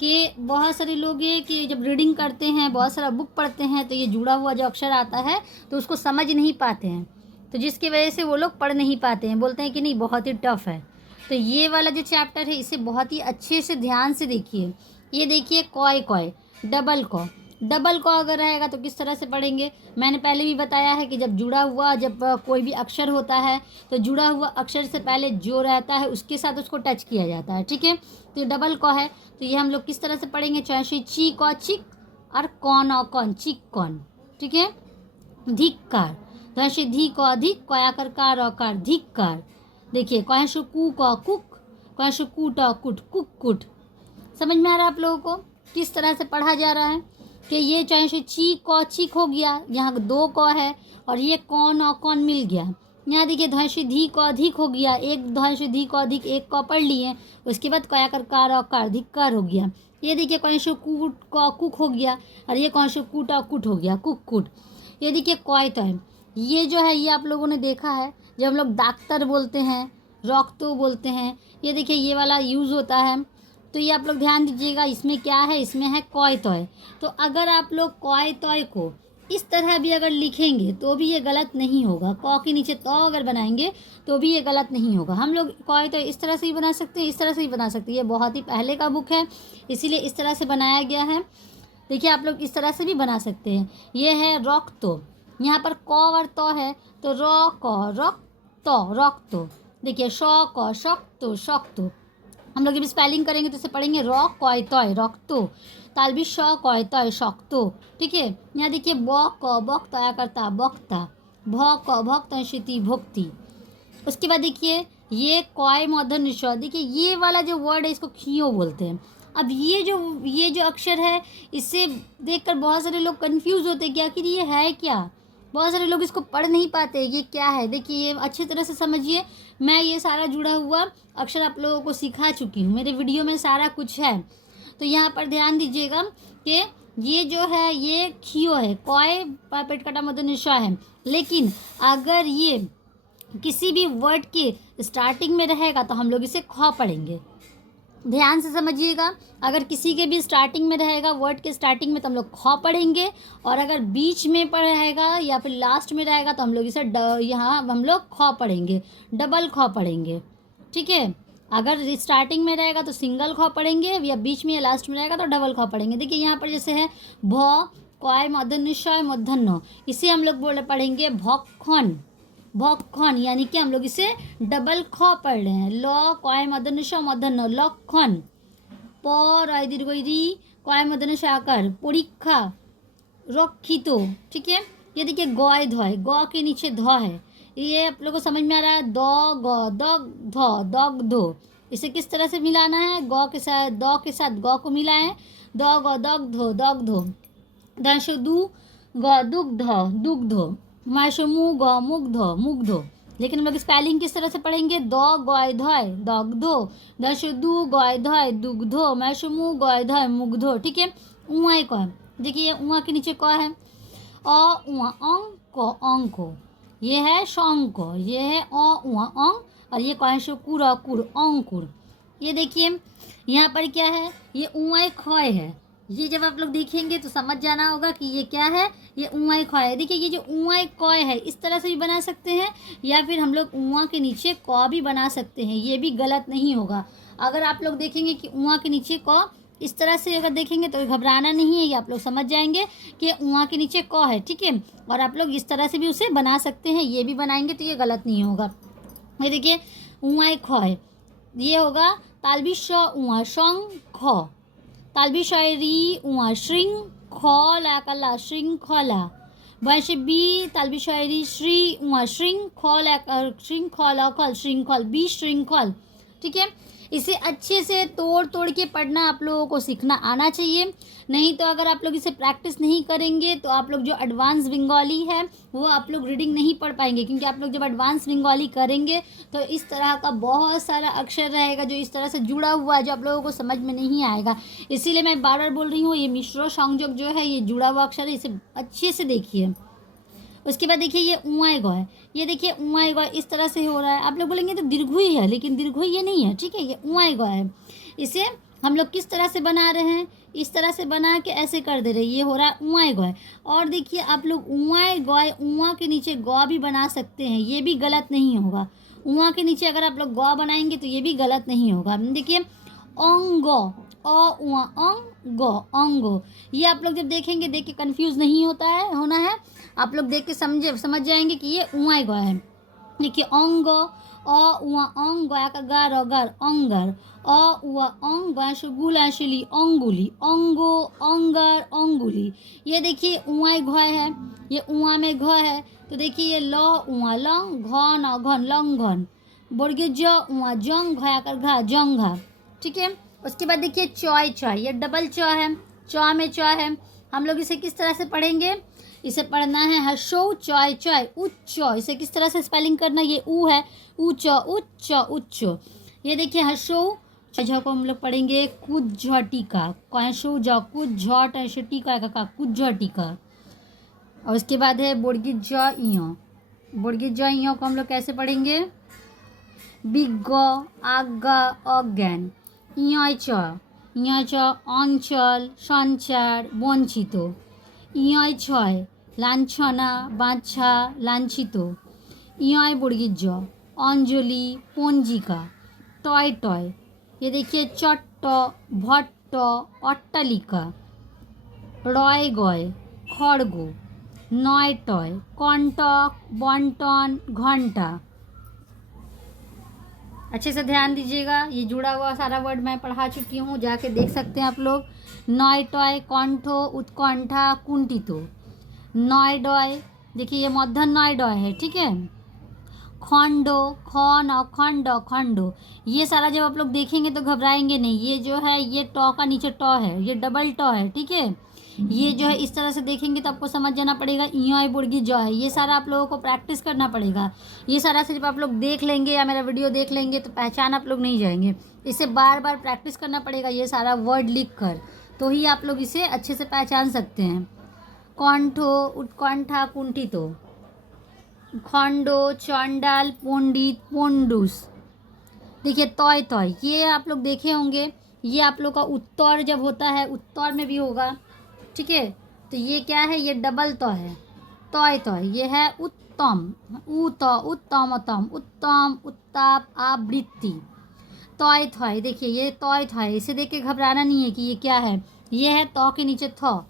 कि बहुत सारे लोग ये कि जब रीडिंग करते हैं, बहुत सारा बुक पढ़ते हैं, तो ये जुड़ा हुआ जो अक्षर आता है तो उसको समझ नहीं पाते हैं, तो जिसकी वजह से वो लोग पढ़ नहीं पाते हैं, बोलते हैं कि नहीं बहुत ही टफ है। तो ये वाला जो चैप्टर है इसे बहुत ही अच्छे से ध्यान से देखिए। ये देखिए कॉय कॉय, डबल कॉ, डबल कॉ अगर रहेगा तो किस तरह से पढ़ेंगे। मैंने पहले भी बताया है कि जब जुड़ा हुआ जब कोई भी अक्षर होता है तो जुड़ा हुआ अक्षर से पहले जो रहता है उसके साथ उसको टच किया जाता है, ठीक है। तो ये डबल कॉ है, तो ये हम लोग किस तरह से पढ़ेंगे, चाहे ची कॉ चिक और कौन और कौन, चिक कौन, ठीक है। धिक्कार, तो धी कॉ अधिक, कयाकर कार और कार, धिक्कार। देखिए कौशु कू कॉ कुक, कौशु कूट और कुट, कुक कुट। समझ में आ रहा है आप लोगों को किस तरह से पढ़ा जा रहा है कि ये चाहे से ची कौ चीक हो गया, यहाँ 2 कौ है और ये कौन और कौन मिल गया। यहाँ देखिए ध्वंशी धी कौ अधिक हो गया, एक ध्वंशी धी कौ अधिक, एक कौ पढ़ लिए, उसके बाद कयाकर कार और कार, धिक्कार हो गया। ये देखिए कौशु कूट कौ कुक हो गया और ये कौशु कूट और कुट हो गया, कुक कुट। ये देखिए कॉय तय, ये जो है ये आप लोगों ने देखा है जब हम लोग डॉक्टर बोलते हैं, रॉक्तो बोलते हैं, ये देखिए ये वाला यूज़ होता है। तो ये आप लोग ध्यान दीजिएगा, इसमें क्या है, इसमें है कॉय तोय। तो अगर आप लोग कॉय तोय को इस तरह भी अगर लिखेंगे तो भी ये गलत नहीं होगा, कॉ के नीचे तो अगर बनाएंगे तो भी ये गलत नहीं होगा। हम लोग कॉय तोय इस तरह से ही बना सकते हैं, इस तरह से ही बना सकते हैं। ये बहुत ही पहले का बुक है इसीलिए इस तरह से बनाया गया है। देखिए आप लोग इस तरह से भी बना सकते हैं। ये है रॉक तो, यहाँ पर कॉ और तो है तो रॉ कॉ रॉक तो, रॉक तो। देखिए शॉ कॉ शॉक तो, शॉक तो। हम लोग जब स्पेलिंग करेंगे तो इसे पढ़ेंगे रॉक कॉय तॉय, रॉक तो। तालबी शॉ कॉय तॉय, शॉक तो, ठीक है। यहाँ देखिए बॉक कॉ बॉक तया करता, बॉकता, भौ कॉ भौक तयशिति, भोक्ति। उसके बाद देखिए ये कॉय मूर्धन्य ष, देखिए ये वाला जो वर्ड है इसको खियो बोलते हैं। अब ये जो अक्षर है इससे देखकर बहुत सारे लोग कंफ्यूज होते हैं कि आखिर ये है क्या। बहुत सारे लोग इसको पढ़ नहीं पाते ये क्या है। देखिए ये अच्छी तरह से समझिए, मैं ये सारा जुड़ा हुआ अक्षर आप लोगों को सिखा चुकी हूँ, मेरे वीडियो में सारा कुछ है। तो यहाँ पर ध्यान दीजिएगा कि ये जो है ये खियो है, कॉय पेट कटा मदन निशा है, लेकिन अगर ये किसी भी वर्ड के स्टार्टिंग में रहेगा तो हम लोग इसे खौ पढ़ेंगे। ध्यान से समझिएगा, अगर किसी के भी स्टार्टिंग में रहेगा वर्ड के स्टार्टिंग में तो हम लोग खौ पढ़ेंगे, और अगर बीच में रहेगा या फिर लास्ट में रहेगा तो हम लोग इसे यहाँ हम लोग खौ पढ़ेंगे, डबल खौ पढ़ेंगे, ठीक है। अगर स्टार्टिंग में रहेगा तो सिंगल खौ पढ़ेंगे, या बीच में या लास्ट में रहेगा तो डबल खौ पढ़ेंगे। देखिए यहाँ पर जैसे है भौ कॉय मूर्धन्य मूर्धन्य, इसे हम लोग पढ़ेंगे भौखन, भौखन, यानी कि हम लोग इसे डबल ख पढ़ रहे हैं। ल कॉय मदन श मदन लक्षण, प रय दीर्घ री कॉय मदन शाकर, परीक्षा, रक्षित, ठीक है। ये देखिए गॉय धॉय, गौ के नीचे ध है, ये आप लोगों को समझ में आ रहा है। द ग दग ध दग धो, इसे किस तरह से मिलाना है, गौ के साथ द के साथ गौ को मिलाएं, द ग दग धो दग धो। दशो दू ग दुग्ध दुग्धो, माशो मुग मुग्ध मुग्धो। लेकिन हम लोग स्पेलिंग किस तरह से पढ़ेंगे, द गॉय धॉय दग्धो, दशो दू गॉय धॉय दुग्धो, मैशो मु गॉय धॉय मुग्धो, ठीक है। उआ क, देखिए ये उआ के नीचे क है, अ उआ अंक अंको, ये है शंक, ये है अ उआ अंक, और ये कौन शो कुर कुर अंकुर। ये देखिए यहाँ पर क्या है, ये उआ खय है। ये जब आप लोग देखेंगे तो समझ जाना होगा कि ये क्या है, ये ऊँआ ख है। देखिए ये जो ऊँआ कॉय है इस तरह से भी बना सकते हैं, या फिर हम लोग ऊँआ के नीचे कौ भी बना सकते हैं, ये भी गलत नहीं होगा। अगर आप लोग देखेंगे कि ऊँआ के नीचे कौ इस तरह से अगर देखेंगे तो घबराना नहीं है, ये आप लोग समझ जाएंगे कि ऊँआ के नीचे कौ है, ठीक है। और आप लोग इस तरह से भी उसे बना सकते हैं, ये भी बनाएंगे तो ये गलत नहीं होगा। ये देखिए ऊँआ ख है, ये होगा तालबी श ऊँआ शंग ख, तालबी शायरी उआ श्रृंखला कला श्रृंखला, वैसे बी तालबी शायरी श्री उआ श्रृंखला श्रृंखला खल श्रृंखल, बी श्रृंखल, ठीक है। इसे अच्छे से तोड़ तोड़ के पढ़ना आप लोगों को सीखना आना चाहिए, नहीं तो अगर आप लोग इसे प्रैक्टिस नहीं करेंगे तो आप लोग जो एडवांस बंगाली है वो आप लोग रीडिंग नहीं पढ़ पाएंगे। क्योंकि आप लोग जब एडवांस बंगाली करेंगे तो इस तरह का बहुत सारा अक्षर रहेगा जो इस तरह से जुड़ा हुआ है, जो आप लोगों को समझ में नहीं आएगा। इसीलिए मैं बार बार बोल रही हूँ, ये मिश्र संयोग जो है ये जुड़ा हुआ अक्षर है, इसे अच्छे से देखिए। उसके बाद देखिए ये उआए ग है, ये देखिए उआए ग इस तरह से हो रहा है। आप लोग बोलेंगे तो दीर्घई है, लेकिन दीर्घई ये नहीं है, ठीक है, ये उआए ग है। इसे हम लोग किस तरह से बना रहे हैं, इस तरह से बना के ऐसे कर दे रहे हैं, ये हो रहा है उआए ग। और देखिए आप लोग उआए ग, उआ के नीचे ग भी बना सकते हैं, ये भी गलत नहीं होगा। उआ के नीचे अगर आप लोग ग बनाएंगे तो ये भी गलत नहीं होगा। देखिए अंग, अ उआ अंग, अंगो। ये आप लोग जब देखेंगे, देख के कंफ्यूज नहीं होना है। आप लोग देख के समझ जाएंगे कि ये उआए ग है। देखिए अंग, अ उआ अंग, गा का गार अगर अंगर, अ उआ अंग, गुल ऐशली अंगुली, अंगो अंगर अंगुली। ये देखिए उआए घ है, ये उआ में घ है, तो देखिए ये ल उआ लंग, घन घन लंघन, बोर्गे ज उआ जंग, घया कर घा जंघा, ठीक है। उसके बाद देखिए चॉय, चॉय ये डबल च है, च में च है। हम लोग इसे किस तरह से पढ़ेंगे, इसे पढ़ना है हर्षो चॉय चॉय उच्च। इसे किस तरह से स्पेलिंग करना, ये ऊ है, उच्च उच्च उच्च। ये देखिए हर्षो झ को हम लोग पढ़ेंगे कुज्झटिका, कैशो ज कुज्झट ऐसे टीका का कुज्झटिका। और उसके बाद है बोर्गी ज इयो, बोर्गी ज इयो को हम लोग कैसे पढ़ेंगे, बिग आज्ञा अज्ञान, इय च অঞ্চল সঞ্চার বঞ্চিত, ইয় ছয় লাঞ্ছনা বাঞ্ছা লাঞ্ছিত, ইয় বর্গীর জ অঞ্জলি পঞ্জিকা, টয় টয়। ये देखिए चट्ट भट्ट अट्टालिका, रय गय खड़ग, नय टय कंटक बंटन घंटा। अच्छे से ध्यान दीजिएगा, ये जुड़ा हुआ सारा वर्ड मैं पढ़ा चुकी हूँ, जाके देख सकते हैं आप लोग। नय टय कंठो उत्कंठा कुंठितो, नय डय देखिए ये मध्य नय डय है, ठीक है। खंडो खन अखंड खंडो, ये सारा जब आप लोग देखेंगे तो घबराएंगे नहीं। ये जो है ये ट का नीचे ट है, ये डबल ट है, ठीक है। ये जो है इस तरह से देखेंगे तो आपको समझ जाना पड़ेगा इय बुर्गी ज है। ये सारा आप लोगों को प्रैक्टिस करना पड़ेगा। ये सारा सिर्फ आप लोग देख लेंगे या मेरा वीडियो देख लेंगे तो पहचान आप लोग नहीं जाएंगे। इसे बार बार प्रैक्टिस करना पड़ेगा, ये सारा वर्ड लिख कर, तो ही आप लोग इसे अच्छे से पहचान सकते हैं। कंठो उत्कंठा कुंठितो, खंडो चंडाल पंडित पंडुस। देखिए तय तय ये आप लोग देखे होंगे, ये आप लोग का उत्तर जब होता है उत्तर में भी होगा, ठीक है। तो ये क्या है, ये डबल त है, तय तय। ये है उत्तम, उत उत्तम उत्तम उत्तम उत्ताप आवृत्ति। तय थय देखिए ये तय थय, इसे देख के घबराना नहीं है कि ये क्या है। ये है त के नीचे थ,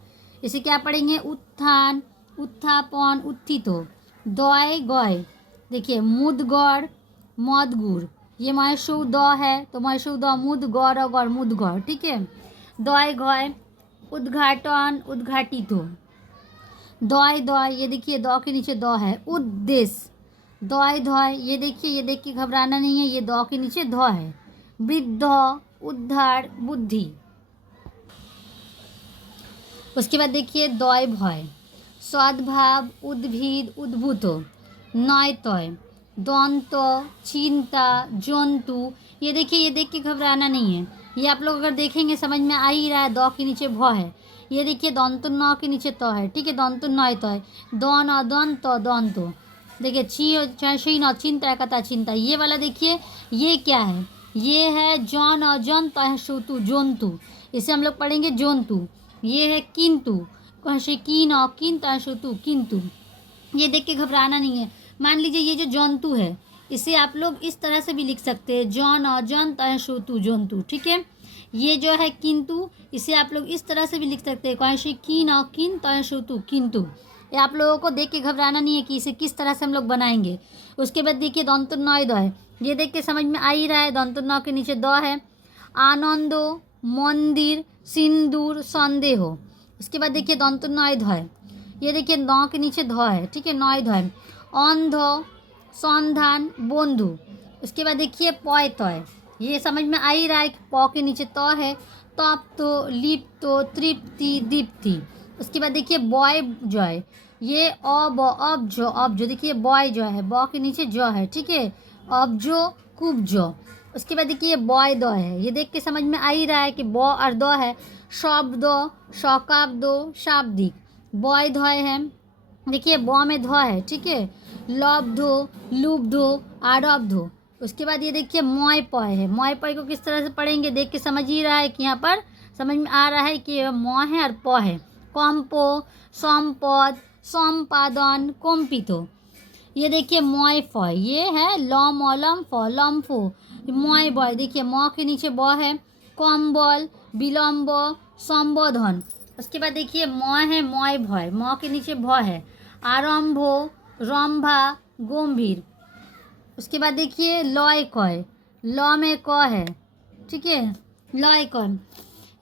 इसे क्या पढ़ेंगे, उत्थान उत्थापन उत्थितो। दय गय देखिए मुदगढ़ मदगुड़, ये महेशु द है तो महेशु द मुद गौर गौर मुदगढ़, ठीक है। दय घय उद्घाटन उद्घाटित, दय दय ये देखिए द के नीचे द है, उद्देश्य। दय धय ये देखिए, ये देख के घबराना नहीं है, ये द के नीचे ध है। वृद्ध उद्धार बुद्धि। उसके बाद देखिए दय भय सद्भाव उद्भिद उद्भूत, नय तय दंत चिंता जंतु। ये देखिए, ये देख के घबराना नहीं है, ये आप लोग अगर देखेंगे समझ में आ ही रहा है। द के नीचे भ है, ये देखिए दंत न के नीचे त है, ठीक है। दंत नय तय दन दंत दंत। देखिए छी न चिंता कथा चिंता। ये वाला देखिए ये क्या है, ये है जन अजंत सुतु जंतु, इसे हम लोग पढ़ेंगे जंतु। ये है किंतु कहे की न किंत सुतु किंतु। ये देख के घबराना नहीं है। मान लीजिए ये जो जंतु है इसे आप लोग इस तरह से भी लिख सकते हैं, जन अजंत सुतु जंतु, ठीक है। ये जो है किंतु, इसे आप लोग इस तरह से भी लिख सकते हैं, कहे की न किंत सुतु किंतु। ये आप लोगों को देख के घबराना नहीं है कि इसे किस तरह से हम लोग बनाएंगे। उसके बाद देखिए दंत नय द है, ये देख के समझ में आ ही रहा है, दंत न के नीचे द है। आनंदो मंदिर सिंदूर संदेह। उसके बाद देखिए दंत नय ध है, ये देखिए न के नीचे ध है, ठीक है, नय ध है। अंध संधान बंधु। उसके बाद देखिए पय तय, ये समझ में आ ही रहा है कि प के नीचे त है, तप्तो लिप्तो तृप्ति दीप्ति। उसके बाद देखिए बॉय जय, ये अब अब जो देखिए बॉय जो है, ब के नीचे ज है, ठीक है, अब जो कुब्जो। उसके बाद देखिए बॉय द है, ये देख के समझ में आ ही रहा है कि ब और द है। शब्द शकाब्दो शाब्दिक, बॉय ध है, देखिए ब में ध है, ठीक है, लब्धो, लुब्धो, आरब्धो। उसके बाद ये देखिए मॉय पॉय है। मॉय पॉय को किस तरह से पढ़ेंगे, देख के समझ ही रहा है कि यहाँ पर समझ में आ रहा है कि ये मॉ है और प है। कॉम्पो, सोमपद, सोमपादन, कोम्पितो। ये देखिए मॉय फॉय, ये है लॉम ऑलम फॉ लॉम्फो। मॉय बॉय, देखिए मॉ के नीचे ब है। कॉम्बल, विलम्ब, संबोधन। उसके बाद देखिए मॉ है मॉय भय, मॉ के नीचे भ है। आरंभो, रंभा, गंभीर। उसके बाद देखिए लॉय कय, लॉ में क है, ठीक है, लॉय कय।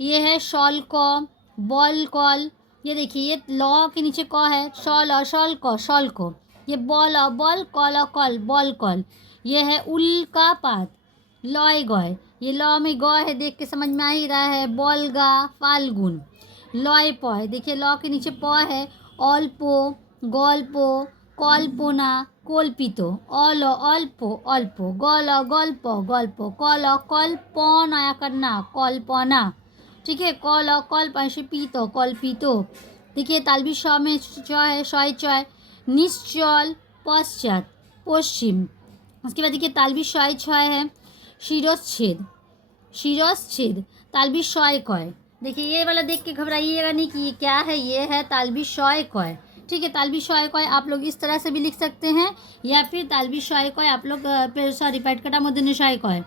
ये है शॉल क, बॉल कॉल। ये देखिए ये लॉ के नीचे क है, शॉल और शॉल क, शॉल को। ये बॉल और बॉल, कॉल और कॉल, बॉल कॉल। ये है उल्का पात, लॉय गय। ये लॉ में ग है, देख के समझ में आ ही रहा है। बॉलगा, फाल्गुन। लॉय पॉय, देखिए लॉ के नीचे प है। অল্পো, গল্প, কল্পনা, কল্পিত। অল্প, অল্প। গল্প, গল্প। কল্পনা करना, कल्पना, ठीक है। कल्प ऐसे पीतो, कल्पितो। देखिए तालबी श में च है, शय चय। निश्चल, पश्चात, पश्चिम। उसके बाद देखिए तालबी शय छय है। शिरच्छेद, शिरच्छेद। तालबी शय कय। देखिए ये वाला देख के घबराइएगा नहीं कि ये क्या है, ये है तालबी शय कय, ठीक है। तालबी शय कय आप लोग इस तरह से भी लिख सकते हैं, या फिर तालबी शय कय आप लोग सॉरी पेटकटा मूर्धन्य शय कय,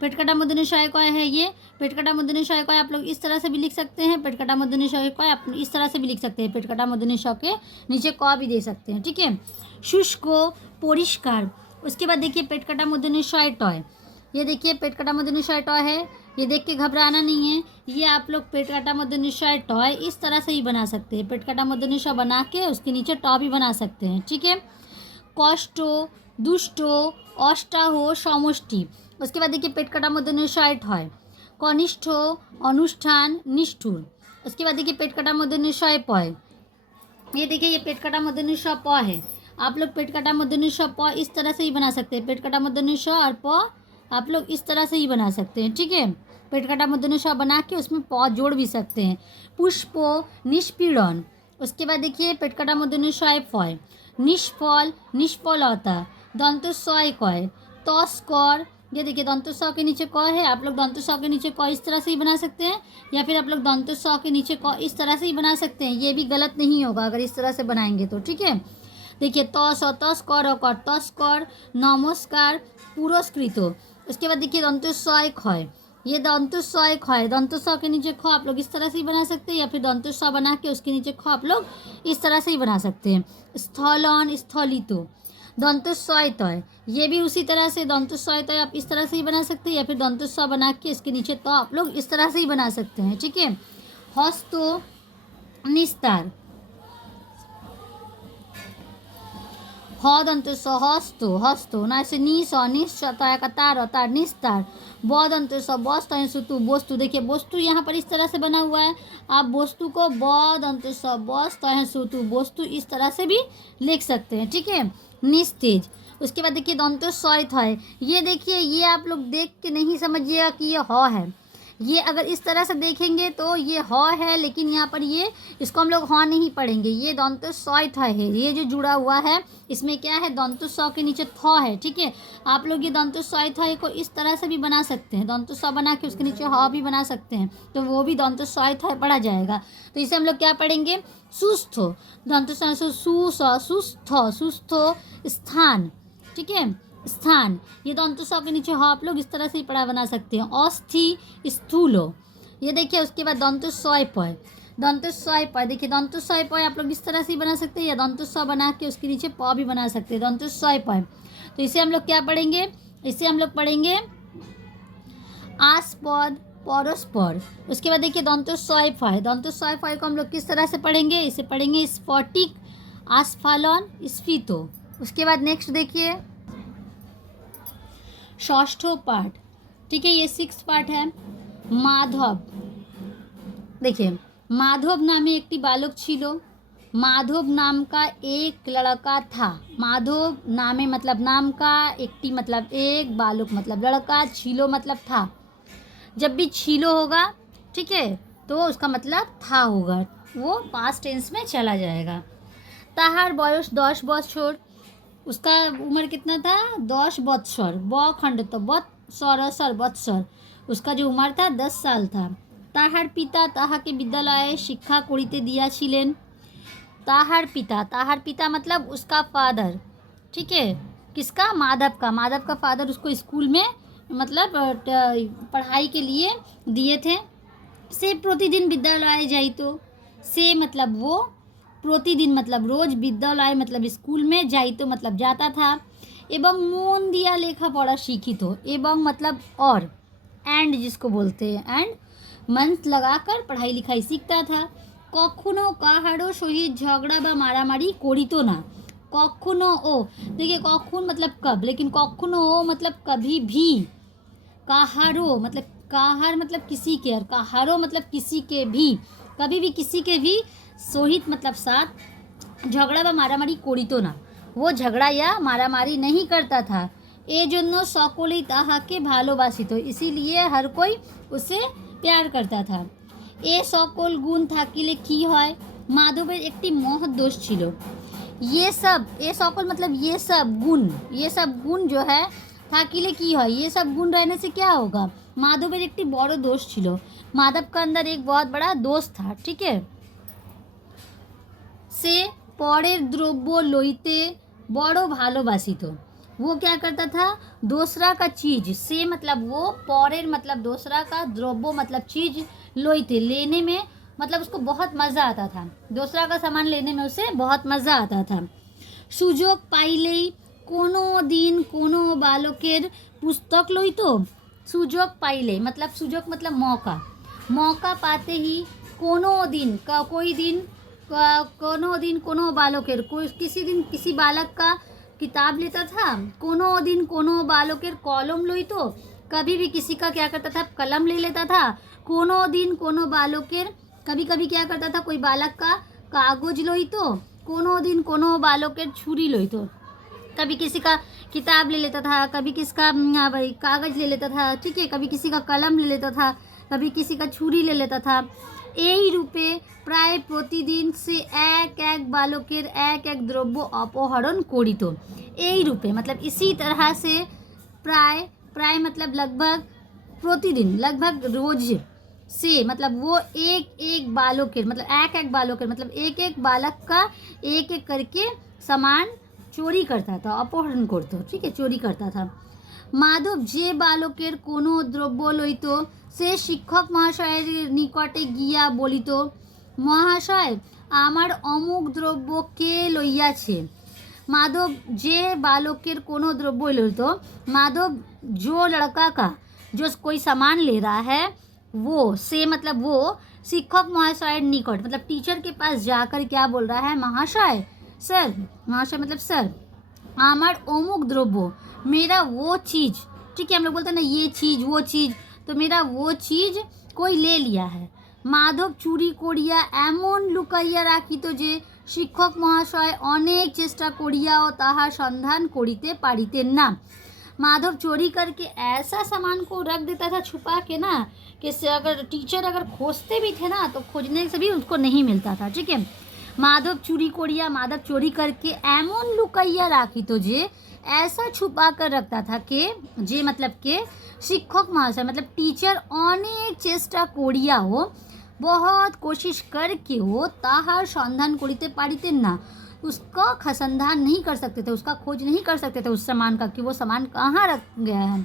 पेटकटा मूर्धन्य शय कय है ये। पेटकटा मूर्धन्य शय कय आप लोग इस तरह से भी लिख सकते हैं। पेटकटा मूर्धन्य शय कय आप इस तरह से भी लिख सकते हैं। पेटकटा मूर्धन्य श के नीचे क भी दे सकते हैं, ठीक है। शुष्क, परिष्कार। उसके बाद देखिए पेटकटा मूर्धन्य शय टय। ये देखिए पेटकटा मूर्धन्य शय टॉय है, ये देख के घबराना नहीं है। ये आप लोग पेटकटा मूर्धन्य शय टॉय इस तरह से ही बना सकते हैं। पेटकटा मूर्धन्य श बना के उसके नीचे टॉ भी बना सकते हैं, ठीक है। कष्टो, दुष्टो, अष्टाहो, समष्टि। उसके बाद देखिए पेटकटा मूर्धन्य शय ठय। कनिष्ठ, अनुष्ठान, निष्ठुर। उसके बाद देखिए पेटकटा मूर्धन्य शय पय। ये देखिए ये पेटकटा मूर्धन्य श प है। आप लोग पेटकटा मूर्धन्य श प इस तरह से ही बना सकते हैं। पेटकटा मूर्धन्य श और प आप लोग इस तरह से ही बना सकते हैं, ठीक है। पेटकटा मूर्धन्य श बना के उसमें प जोड़ भी सकते हैं। पुष्पो, निष्पीड़न। उसके बाद देखिए पेटकटा मूर्धन्य शय फय। निष्फल, निष्फलता। दंत सय कय। तस्कर। ये देखिए दंत स के नीचे क है, आप लोग दंत स के नीचे क इस तरह से ही बना सकते हैं, या फिर आप लोग दंत स के नीचे क इस तरह से ही बना सकते हैं। ये भी गलत नहीं होगा अगर इस तरह से बनाएंगे तो, ठीक है। देखिए तस, तस्कर, कर, तस्कर, नमस्कार, पुरस्कृत। उसके बाद देखिए दंत सय खय। ये दंत सय खय, दंत स के नीचे ख आप लोग इस तरह से ही बना सकते हैं, या फिर दंत स बना के उसके नीचे ख आप लोग इस तरह से ही बना सकते हैं। स्थलन, स्थलितो। दंत सय तय, ये भी उसी तरह से दंत सय तय आप इस तरह से ही बना सकते हैं, या फिर दंत स बना के इसके नीचे तो आप लोग इस तरह से ही बना सकते हैं, ठीक है। हस्तो, निस्तार। ह दंत स हस्तो, हस्तो। ना से नी स, निश्च तय का तार, तार, निस्तार। ब दंत स बस्त सुतु, बोस्तु। देखिए बोस्तु यहाँ पर इस तरह से बना हुआ है, आप बोस्तु को ब दंत स बस्त सुतु, बोस्तु इस तरह से भी लिख सकते हैं, ठीक है। निस्तेज। उसके बाद देखिए दंत सय थय। ये देखिए ये आप लोग देख के नहीं समझिएगा कि ये ह है। ये अगर इस तरह से देखेंगे तो ये ह है, लेकिन यहाँ पर ये इसको हम लोग ह नहीं पढ़ेंगे, ये दंत सय थ है। ये जो जुड़ा हुआ है इसमें क्या है, दंत स के नीचे थ है, ठीक है। आप लोग ये दंत सय थ को इस तरह से भी बना सकते हैं, दंत स बना के उसके नीचे ह भी बना सकते हैं, तो वो भी दंत सय थ पढ़ा जाएगा। तो इसे हम लोग क्या पढ़ेंगे, सुस्थो। दंत स सु स सुस्थो, सुस्थो स्थान, ठीक है, स्थान। ये दंत स के नीचे ह आप लोग इस तरह से ही पढ़ा बना सकते हैं। अस्थि, स्थूलो। ये देखिए उसके बाद दंत सय पय। दंत सय पय, देखिए दंत सय पय आप लोग इस तरह से ही बना सकते हैं, या दंत स बना के उसके नीचे प भी बना सकते हैं, दंत सय पय। तो इसे हम लोग क्या पढ़ेंगे, इसे हम लोग पढ़ेंगे आस्पद, परस्पर। उसके बाद देखिए दंत सय फय। दंत सय फय को हम लोग किस तरह से पढ़ेंगे, इसे पढ़ेंगे स्फटिक, आस्फालन, स्फीतो। उसके बाद नेक्स्ट देखिए षष्ठो पाठ, ठीक है, ये 6 पार्ट है। माधव। देखिए माधव नामे একটি बालक छिलो। माधव नाम का एक लड़का था। माधव नामे मतलब नाम का, एकटी मतलब एक, बालक मतलब लड़का, छिलो मतलब था। जब भी छिलो होगा, ठीक है, तो उसका मतलब था होगा, वो पास्ट टेंस में चला जाएगा। ताहार बयस 10 बछर, उसका उम्र कितना था 10 बत्सर, ब खंड तो बत्सर बत्सर, उसका जो उम्र था 10 साल था। ताहार पिता ताहाके विद्यालय शिक्षा करिते दियाछिलेन। ताहार पिता मतलब उसका फादर, ठीक है, किसका, माधव का, माधव का फादर उसको स्कूल में मतलब पढ़ाई के लिए दिए थे। से प्रतिदिन विद्यालय जाइतो, से मतलब वो, प्रतिदिन मतलब रोज, विद्यालय मतलब स्कूल में, जाइतो मतलब जाता था। एवं मन दिया लेखा पढ़ा शिक्षित हो, एवं मतलब और, एंड जिसको बोलते हैं, एंड मन लगाकर पढ़ाई लिखाई सीखता था। কখনো কাহারো সহিত ঝগড়া বা মারামারি করিতো না। কখনো ओ, देखिए कखुन मतलब कब, लेकिन कखनो ओ मतलब कभी भी। काहारो मतलब, काहार मतलब किसी के, और काहारो मतलब किसी के भी, कभी भी किसी के भी सोहित मतलब साथ, झगड़ा व मारामारी करितो ना, वो झगड़ा या मारामारी नहीं करता था। ए जन्नो सकलेई ताहाके भालोबासितो, इसीलिए हर कोई उसे प्यार करता था। ए सकल गुण थाकिले की হয়, माधवेर एकटी महৎ दोष छिलो। ये सब, ये सकल मतलब ये सब गुण, ये सब गुण जो है थाकिले की হয়, ये सब गुण रहने से क्या होगा, माधवेर एकटी बड़ो दोष छिलो। माधव का अंदर एक बहुत बड़ा दोष था, ठीक है। से পরের দ্রব্য লইতে বড় ভালোবাসিত, वो क्या करता था, दूसरा का चीज, से मतलब वो, पौरेर मतलब दूसरा का, द्रव्य मतलब चीज, लोइते लेने में मतलब उसको बहुत मज़ा आता था, दूसरा का सामान लेने में उसे बहुत मज़ा आता था। সুযোগ পাইলেই কোনো দিন কোনো বালকের पुस्तक লইতো। সুযোগ পাইলে मतलब, সুযোগ मतलब मौका, मौका पाते ही कोनो दिन का, कोई दिन कोनो दिन कोनो बालकेर, कोई किसी दिन किसी बालक का किताब लेता था। कोनो दिन कोनो बालकेर कलम लइतो, कभी भी किसी का क्या करता था, कलम ले लेता था। कोनो दिन कोनो बालकेर, कभी कभी क्या करता था, कोई बालक का कागज लइतो। कोनो दिन कोनो बालकेर छुरी लइतो, कभी किसी का किताब ले लेता था, कभी किसका भाई कागज ले लेता था, ठीक है, कभी किसी का कलम ले लेता था, कभी किसी का छुरी ले लेता था। এই রূপে প্রায় প্রতিদিন সে এক এক বালকের এক এক দ্রব্য অপহরণ করিত। এই রূপে मतलब इसी तरह से, प्राय, प्राय मतलब लगभग, प्रतिदिन लगभग रोज, से मतलब वो एक एक बालकेर मतलब एक एक बालकेर मतलब एक एक बालक का एक एक करके सामान चोरी करता था, अपहरण करतो, ठीक है, चोरी करता था। माधव जे बालकेर कोनो द्रव्य लइत, से शिक्षक महाशयेर निकटे गिया बलित, महाशय आमार अमुक द्रव्य के लइयाछे। माधव जे बालकेर कोनो द्रव्य लइत, माधव जो लड़का का जो कोई सामान ले रहा है, वो, से मतलब वो, शिक्षक महाशय निकट मतलब टीचर के पास जाकर क्या बोल रहा है, महाशय, सर, महाशय मतलब सर, आमार अमुक द्रव्य, मेरा वो चीज़, ठीक है, हम लोग बोलते हैं ना ये चीज़ वो चीज़, तो मेरा वो चीज़ कोई ले लिया है। माधव चुरी करिया एमन लुकाइया राखित जे शिक्षक महाशय अनेक चेष्टा करियाओ ताहार सन्धान करिते पारितेन ना। माधव चोरी करके ऐसा सामान को रख देता था छुपा के ना, कि अगर टीचर अगर खोजते भी थे ना, तो खोजने से भी उसको नहीं मिलता था, ठीक है। माधव चुरी करिया, माधव चोरी करके एमन लुकाइया राखी तो जे, ऐसा छुपा कर रखता था कि, जे मतलब के शिक्षक महाशय मतलब टीचर अनेक चेष्टा करिया हो, बहुत कोशिश करके हो, ताहार सन्धान करिते पारितेन ना, उसका संधान नहीं कर सकते थे, उसका खोज नहीं कर सकते थे उस सामान का, कि वो सामान कहाँ रख गया है।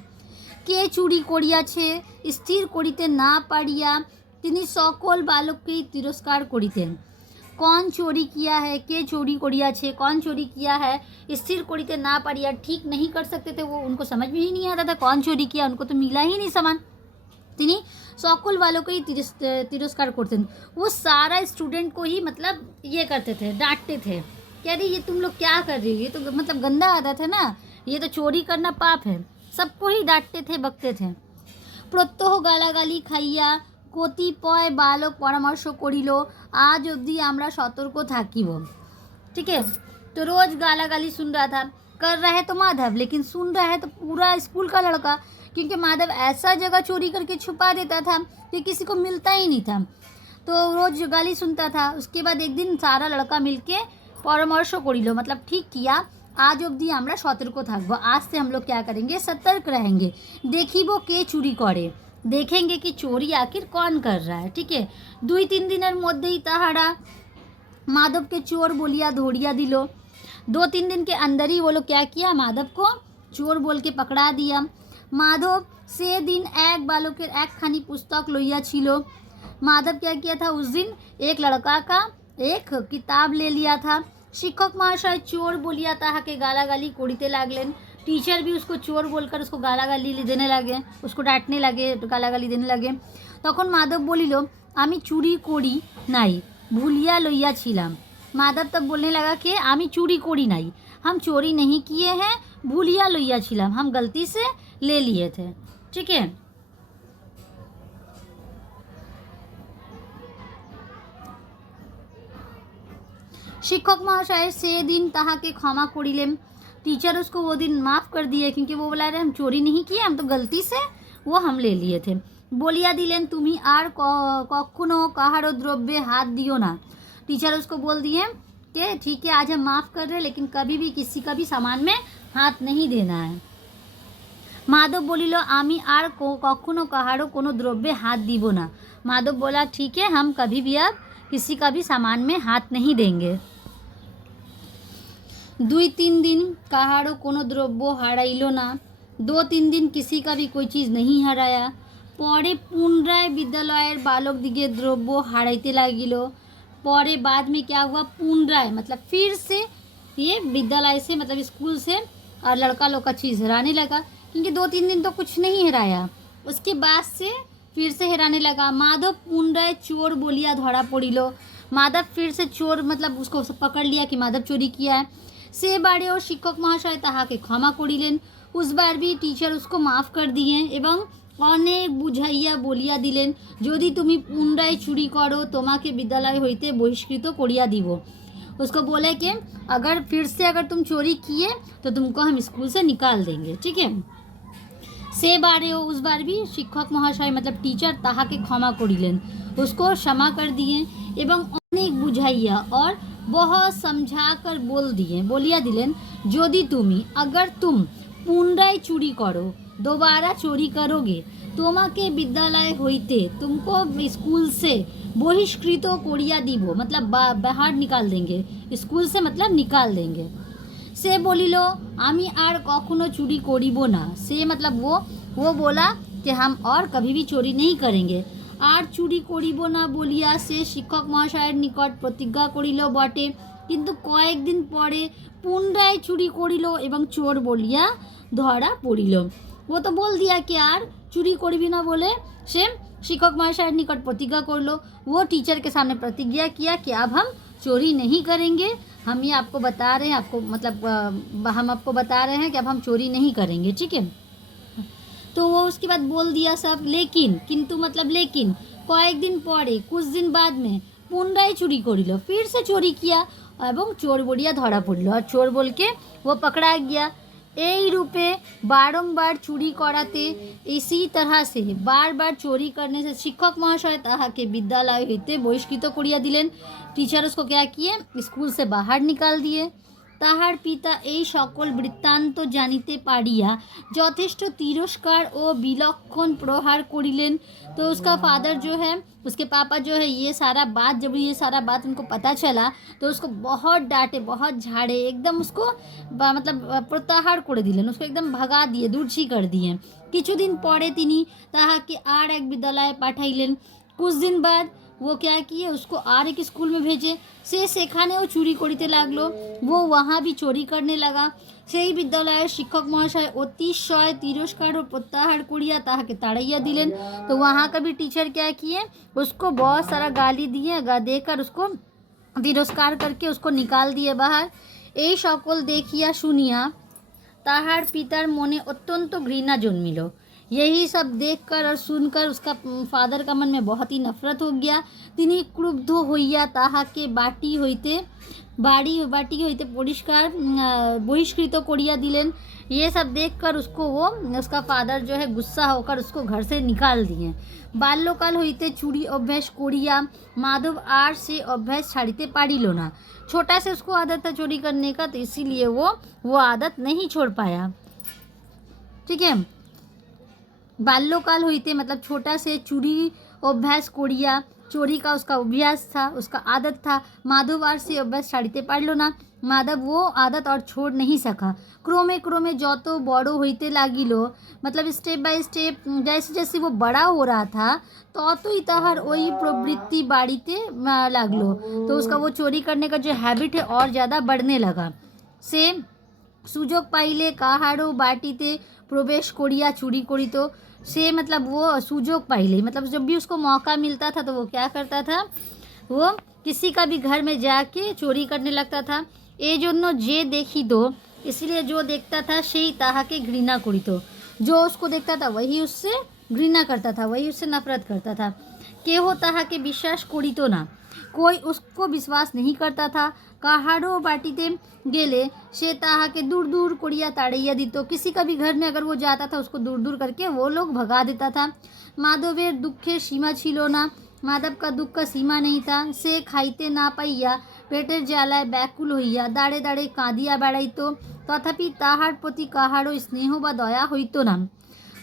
के चुरी करियाछे स्थिर करिते ना पारिया तिनि सकल बालककेई तिरस्कार करितेन। कौन चोरी किया है, के चोरी करियाछे, कौन चोरी किया है, स्थिर करिते ना पारिया, ठीक नहीं कर सकते थे, वो उनको समझ में ही नहीं आता था कौन चोरी किया, उनको तो मिला ही नहीं सामान। तिनी सकल बालककेई तिरस्कार करते, वो सारा स्टूडेंट को ही मतलब ये करते थे, डांटते थे, कह रही ये तुम लोग क्या कर रही हो, ये तो मतलब गंदा आदत है ना, ये तो चोरी करना पाप है, सबको ही डांटते थे, बकते थे। प्रत्यह गालागाली खाइया कतिपय बालक परामर्श करिल आज अब्दि आमरा सतर्क थाकिब, ठीक है। तो रोज गालागाली सुन रहा था, कर रहा है तो माधव, लेकिन सुन रहा है तो पूरा स्कूल का लड़का, क्योंकि माधव ऐसा जगह चोरी करके छुपा देता था कि किसी को मिलता ही नहीं था, तो रोज गाली सुनता था। उसके बाद एक दिन सारा लड़का मिलके পরামর্শ করিল, मतलब ठीक किया, आज অবধি আমরা সতর্ক থাকবো, आज से हम लोग क्या करेंगे, सतर्क रहेंगे, देखिब কে চুরি করে, देखेंगे कि चोरी आखिर कौन कर रहा है। ठीक है, 2-3 দিনের মধ্যেই তাহারা माधव के चोर बोलिया धोड़िया दिलो। 2-3 दिन के अंदर ही वो लोग क्या किया, माधव को चोर बोल के पकड़ा दिया। माधव से दिन एक बालकेर एक खानी पुस्तक लइया छिलो। माधव क्या किया था, उस दिन एक लड़का का एक किताब ले लिया था। शिक्षक महाशय चोर बोलिया ताहाके गालागाली करिते लागलेन। टीचर भी उसको चोर बोलकर उसको गालागाली देने लगे, उसको डांटने लगे, गालागाली देने लगे। तखन माधव बोलिल, आमी चुरी करी नाई, भूलिया लइया छिलाम। माधव तब बोलने लगा कि आमी चोरी करी नाई, हम चोरी नहीं किए हैं, भूलिया लइया छिलाम, हम गलती से ले लिए थे। ठीक है, शिक्षक महाशय से दिन ताहाके क्षमा करिलेन। टीचर उसको वो दिन माफ़ कर दिए, क्योंकि वो बोला रहे हम चोरी नहीं किए, हम तो गलती से वो हम ले लिए थे। बोलिया दिलेन, तुम्ही आर कखनो काहारो द्रव्ये हाथ दियो ना। टीचर उसको बोल दिए कि ठीक है, आज हम माफ़ कर रहे हैं, लेकिन कभी भी किसी का भी सामान में हाथ नहीं देना है। माधव बोलिल, आमी आर कखनो काहारो कोनो द्रव्ये हाथ दीबो ना। माधव बोला ठीक है, हम कभी भी अब किसी का भी सामान में हाथ नहीं देंगे। 2-3 दिन काहारो कोनो द्रव्य हाराइलो ना। 2-3 दिन किसी का भी कोई चीज़ नहीं हराया। परे पुनराय विद्यालयर बालक दिगे द्रव्य हाराइते लागिलो। परे बाद में क्या हुआ, पुनराय मतलब फिर से ये विद्यालय से मतलब स्कूल से और लड़का लोग का चीज़ हराने लगा, क्योंकि 2-3 दिन तो कुछ नहीं हराया, उसके बाद से फिर से हराने लगा। माधव पुनराय चोर बोलिया धरा पड़िलो। माधव फिर से चोर मतलब उसको पकड़ लिया कि माधव चोरी किया है। से बारे और शिक्षक महाशय ताहाके क्षमा करिलेन। उस बार भी टीचर उसको माफ़ कर दिए एवं अनेक बुझाइया बोलिया दिलेन, यदि तुमी पुनराय चुरी करो तोमाके विद्यालय होइते बहिष्कृत करिया दिब। उसको बोले कि अगर फिर से अगर तुम चोरी किए तो तुमको हम स्कूल से निकाल देंगे। ठीक है, से बारे हो उस बार भी शिक्षक महाशय मतलब टीचर ताहाके क्षमा करिलेन, उसको क्षमा कर दिए एवं अनेक बुझाइया और बहुत समझा कर बोलिया दिलेन, यदि तुमी अगर तुम पुनराय चुरी करो, दोबारा चोरी करोगे, তোমাকে विद्यालय होइते तुमको स्कूल से बहिष्कृत करिया दिबो, मतलब बाहर निकाल देंगे, स्कूल से मतलब निकाल देंगे। से बोलिलो, आमी आर कखनो चुरी करिबो ना। से मतलब वो बोला कि हम और कभी भी चोरी नहीं करेंगे। আর চুরি করিব না বলিয়া সে শিক্ষক মহাশয়ের নিকট প্রতিজ্ঞা করিল বটে, কিন্তু কয়েকদিন পরে পুনরায় চুরি করিল এবং চোর বলিয়া ধরা পড়িল। वो तो बोल दिया कि यार चुरी करिबी ना बोले से शिक्षक महाशय निकट प्रतिज्ञा कर लो। वो टीचर के सामने प्रतिज्ञा किया कि अब हम चोरी नहीं करेंगे, हम ये आपको बता रहे हैं, आपको मतलब हम आपको बता रहे हैं कि अब हम चोरी नहीं करेंगे। ठीक है, तो वो उसके बाद बोल दिया सब, लेकिन किंतु मतलब लेकिन कয়েক दिन परे कुछ दिन बाद में पुनराय चुरी करिल, फिर से चोरी किया एवं चोर बोलिया धरा पड़ल और चोर बोल के वो पकड़ा गया। এই रूपे बारंबार चोरी कराते इसी तरह से बार बार चोरी करने से शिक्षक महाशय ताहाके विद्यालय हईते बहिष्कृत करिया दिलेन। टीचर उसको क्या किए, स्कूल से बाहर निकाल दिए। ताहार पिता এই সকল বৃত্তান্ত জানিতে পারিয়া যথেষ্ট তিরস্কার ও বিলক্ষণ প্রহার করিলেন। तो उसका फादर जो है, उसके पापा जो है, ये सारा बात जब ये सारा बात उनको पता चला तो उसको बहुत डांटे, बहुत झाड़े, एकदम उसको मतलब प्रत्याहार করে দিলেন, उसको एकदम भगा दिए, दूरछी कर दिए। কিছুদিন পরে তিনি তাহাকে আর এক বিদ্যালয়ে পাঠাইলেন। कुछ दिन बाद वो क्या किए, उसको और एक स्कूल में भेजे। से सेखाने वो चोरी करिते लागलो, वो वहाँ भी चोरी करने लगा। সেই বিদ্যালয়ের शिक्षक महाशय अतिशय तिरस्कार और प्रत्याहार करिया ताहाके ताड़ाइया दिलेन। तो वहाँ का भी टीचर क्या किए, उसको बहुत सारा गाली दिए, देकर उसको तिरस्कार करके उसको निकाल दिए बाहर। এই সকল देखिया शुनिया ताहार पितार मने अत्यंत घृणा जन्मिल। यही सब देखकर और सुनकर उसका फादर का मन में बहुत ही नफरत हो गया। তিনি क्रुद्ध হইয়া তাহাকে বাটি হইতে পরিষ্কার বহিষ্কৃত করিয়া দিলেন ये सब देखकर उसको उसका फादर जो है गुस्सा होकर उसको घर से निकाल दिए। बाल्यकाल হইতে चूड़ी अभ्यास करिया माधव आर से अभ्यास छाड़िते पारिल ना। छोटा से उसको आदत था चोरी करने का, तो इसीलिए वो आदत नहीं छोड़ पाया। ठीक है, बाल्यकाल होते मतलब छोटा से चोरी अभ्यास कोरिया, चोरी का उसका अभ्यास था, उसका आदत था। माधवार से अभ्यास छाड़िते पारलो ना, माधव वो आदत और छोड़ नहीं सका। क्रोमे क्रोमे जो बड़ो होते लागिलो, मतलब स्टेप बाय स्टेप जैसे जैसे वो बड़ा हो रहा था ततई ताहार वही प्रवृत्ति बाड़ीते लागलो। तो उसका वो चोरी करने का जो हैबिट है और ज़्यादा बढ़ने लगा। से सुजोग पाइले काहारो बाटीते प्रवेश करिया चोरी करी, तो से मतलब वो सुजोग पाइले मतलब जब भी उसको मौका मिलता था तो वो क्या करता था, वो किसी का भी घर में जाके चोरी करने लगता था। ए जोनो जे देखी दो, इसलिए जो देखता था সেই তাহাকে घृणा करित, जो उसको देखता था वही उससे घृणा करता था, वही उससे नफरत करता था। केहो তাহাকে বিশ্বাস करित ना, कोई उसको विश्वास नहीं करता था। काहारो बाटीते गेले से ताहाके दूर दूर कोरिया ताड़िया दितो, किसी का भी घर में अगर वो जाता था उसको दूर दूर करके वो लोग भगा देता था। माधवेर दुखे सीमा छिलो ना, माधव का दुख का सीमा नहीं था। से खाइते ना पाइया पेटेर জ্বালায় ব্যাকুল হইয়া दाड़े दाड़े काँदिया बेड़ाइतो, तथापि ताहार प्रति काहारो स्नेह व दया होइतो ना।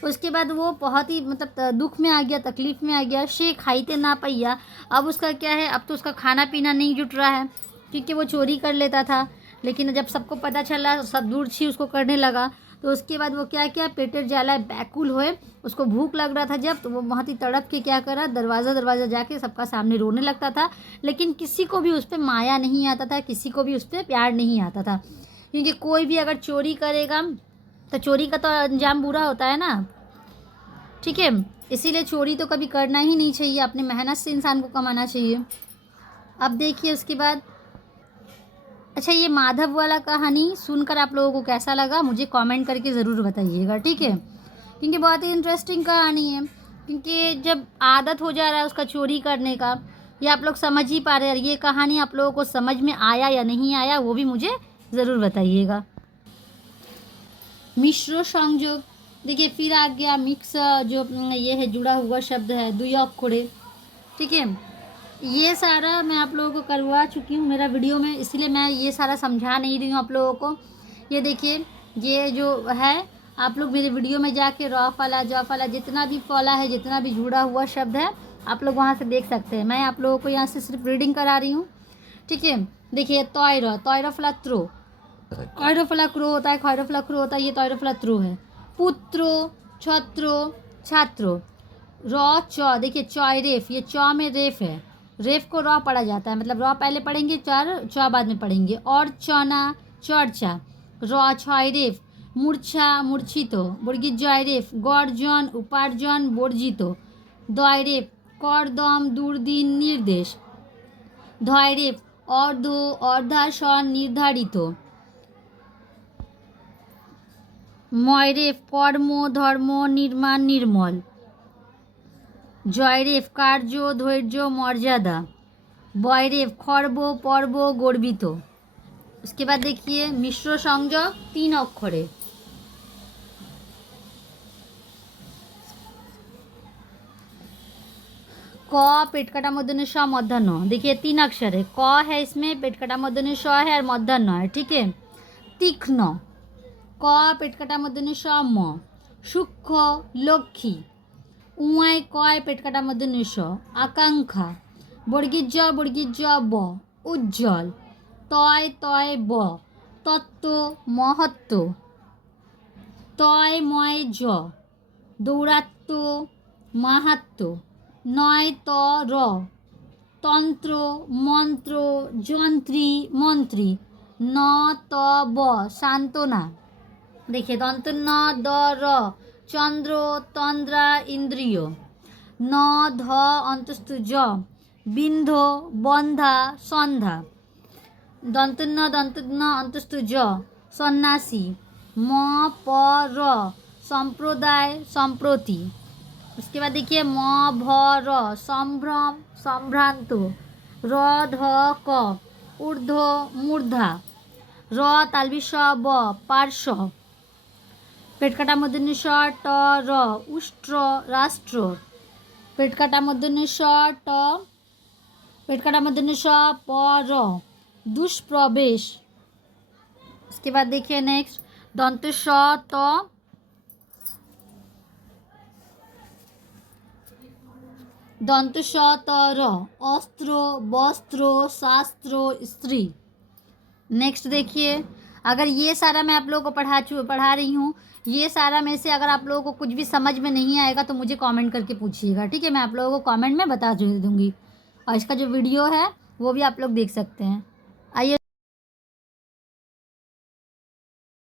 उसके बाद वो बहुत ही मतलब दुख में आ गया, तकलीफ़ में आ गया। से खाइते ना पाइया, अब उसका क्या है, अब तो उसका खाना पीना नहीं जुट रहा है क्योंकि वो चोरी कर लेता था। लेकिन जब सबको पता चला, सब दूर छी उसको करने लगा, तो उसके बाद वो क्या किया, पेटेर জ্বালায় बैकुल हुए, उसको भूख लग रहा था जब, तो वो बहुत ही तड़प के क्या करा, दरवाज़ा जाके सबका सामने रोने लगता था। लेकिन किसी को भी उस पर माया नहीं आता था, किसी को भी उस पर प्यार नहीं आता था, क्योंकि कोई भी अगर चोरी करेगा तो चोरी का तो अंजाम बुरा होता है ना। ठीक है, इसीलिए चोरी तो कभी करना ही नहीं चाहिए, अपने मेहनत से इंसान को कमाना चाहिए। अब देखिए उसके बाद, अच्छा ये माधव वाला कहानी सुनकर आप लोगों को कैसा लगा मुझे कमेंट करके ज़रूर बताइएगा। ठीक है, क्योंकि बहुत ही इंटरेस्टिंग कहानी है, क्योंकि जब आदत हो जा रहा है उसका चोरी करने का, ये आप लोग समझ ही पा रहे हैं। ये कहानी आप लोगों को समझ में आया या नहीं आया वो भी मुझे ज़रूर बताइएगा। मिश्र संयोग, देखिए फिर आ गया मिक्स, जो ये है जुड़ा हुआ शब्द है दुई अक्षरे। ठीक है, ये सारा मैं आप लोगों को करवा चुकी हूँ मेरा वीडियो में, इसलिए मैं ये सारा समझा नहीं रही हूँ आप लोगों को। ये देखिए, ये जो है आप लोग मेरे वीडियो में जाके रॉ फला जॉ फला जितना भी फला है, जितना भी जुड़ा हुआ शब्द है, आप लोग वहाँ से देख सकते हैं। मैं आप लोगों को यहाँ से सिर्फ रीडिंग करा रही हूँ। ठीक है, देखिए तॉयरा फला त्रो, खैरफला क्रो होता है, खैरफला क्रो होता है, ये तैरफला त्रो है। पुत्रो, छत्रो, छात्रो, रॉ चौ, देखिए चौरेफ, ये चौ में रेफ है, रेफ को रॉ पढ़ा जाता है, मतलब रॉ पहले पढ़ेंगे, चार चौ बाद में पढ़ेंगे। और चौना, चर्चा, रॉ छयरेफ, मूर्छा, मूर्छित, बर्गित जयरेफ, गर्जन, उपार्जन, बर्जित, दयरेफ, करदम, दुर्दिन, निर्देश, धयरेफ, अर्ध, अर्धासन, निर्धारित, मयरेफ, कर्म, धर्म, निर्माण, निर्मल, जयरेफ, कार्य, धैर्य, मर्यादा, बयरेफ, खर्ब, पर्व, गर्वित। उसके बाद देखिए मिश्र संयोग 3 अक्षरे, क पेट काटा मूर्धन्य ष मूर्धन्य, देखिए 3 अक्षर है, क है इसमें, पेट काटा मूर्धन्य ष है और मूर्धन्य है। ठीक है, तीक्ष्ण, क पेट काटा मूर्धन्य ष म, सूक्ष्म, लक्ष्मी, उय कय पेट काटा मूर्धन्य ष, आकांक्षा, बर्गिज ब, उज्ज्वल, तय ब, तत्व, महत्व, तय मय ज, दौरात्म्य, माहात्म्य, नय र, तंत्र, मंत्र, जंत्री, मंत्री, न त ब, सांत्वना, देखिए दंत न द र, चंद्र, तंद्रा, इंद्रिय, न ध अंतस्तु ज, बिंधो, बंधा, संधा, दंत न अंतस्तु ज, सन्यासी, म प र, संप्रदाय, संप्रति। उसके बाद देखिए म भ र, संभ्रम, संभ्रांत, र ध क, ऊर्ध्व, मूर्धा, र तालविश ब, पार्श्व, पेट काटा मूर्धन्य ष ट र उष्ट्र राष्ट्र। पेट काटा मूर्धन्य ष ट, पेट काटा मूर्धन्य ष प र दुष्प्रवेश। उसके बाद देखिए नेक्स्ट दंत श त, दंत श त र अस्त्र वस्त्र शास्त्र स्त्री। नेक्स्ट देखिए, अगर ये सारा मैं आप लोगों को पढ़ा रही हूँ, ये सारा में से अगर आप लोगों को कुछ भी समझ में नहीं आएगा तो मुझे कमेंट करके पूछिएगा, ठीक है। मैं आप लोगों को कमेंट में बता दूँगी। और इसका जो वीडियो है वो भी आप लोग देख सकते हैं। आइए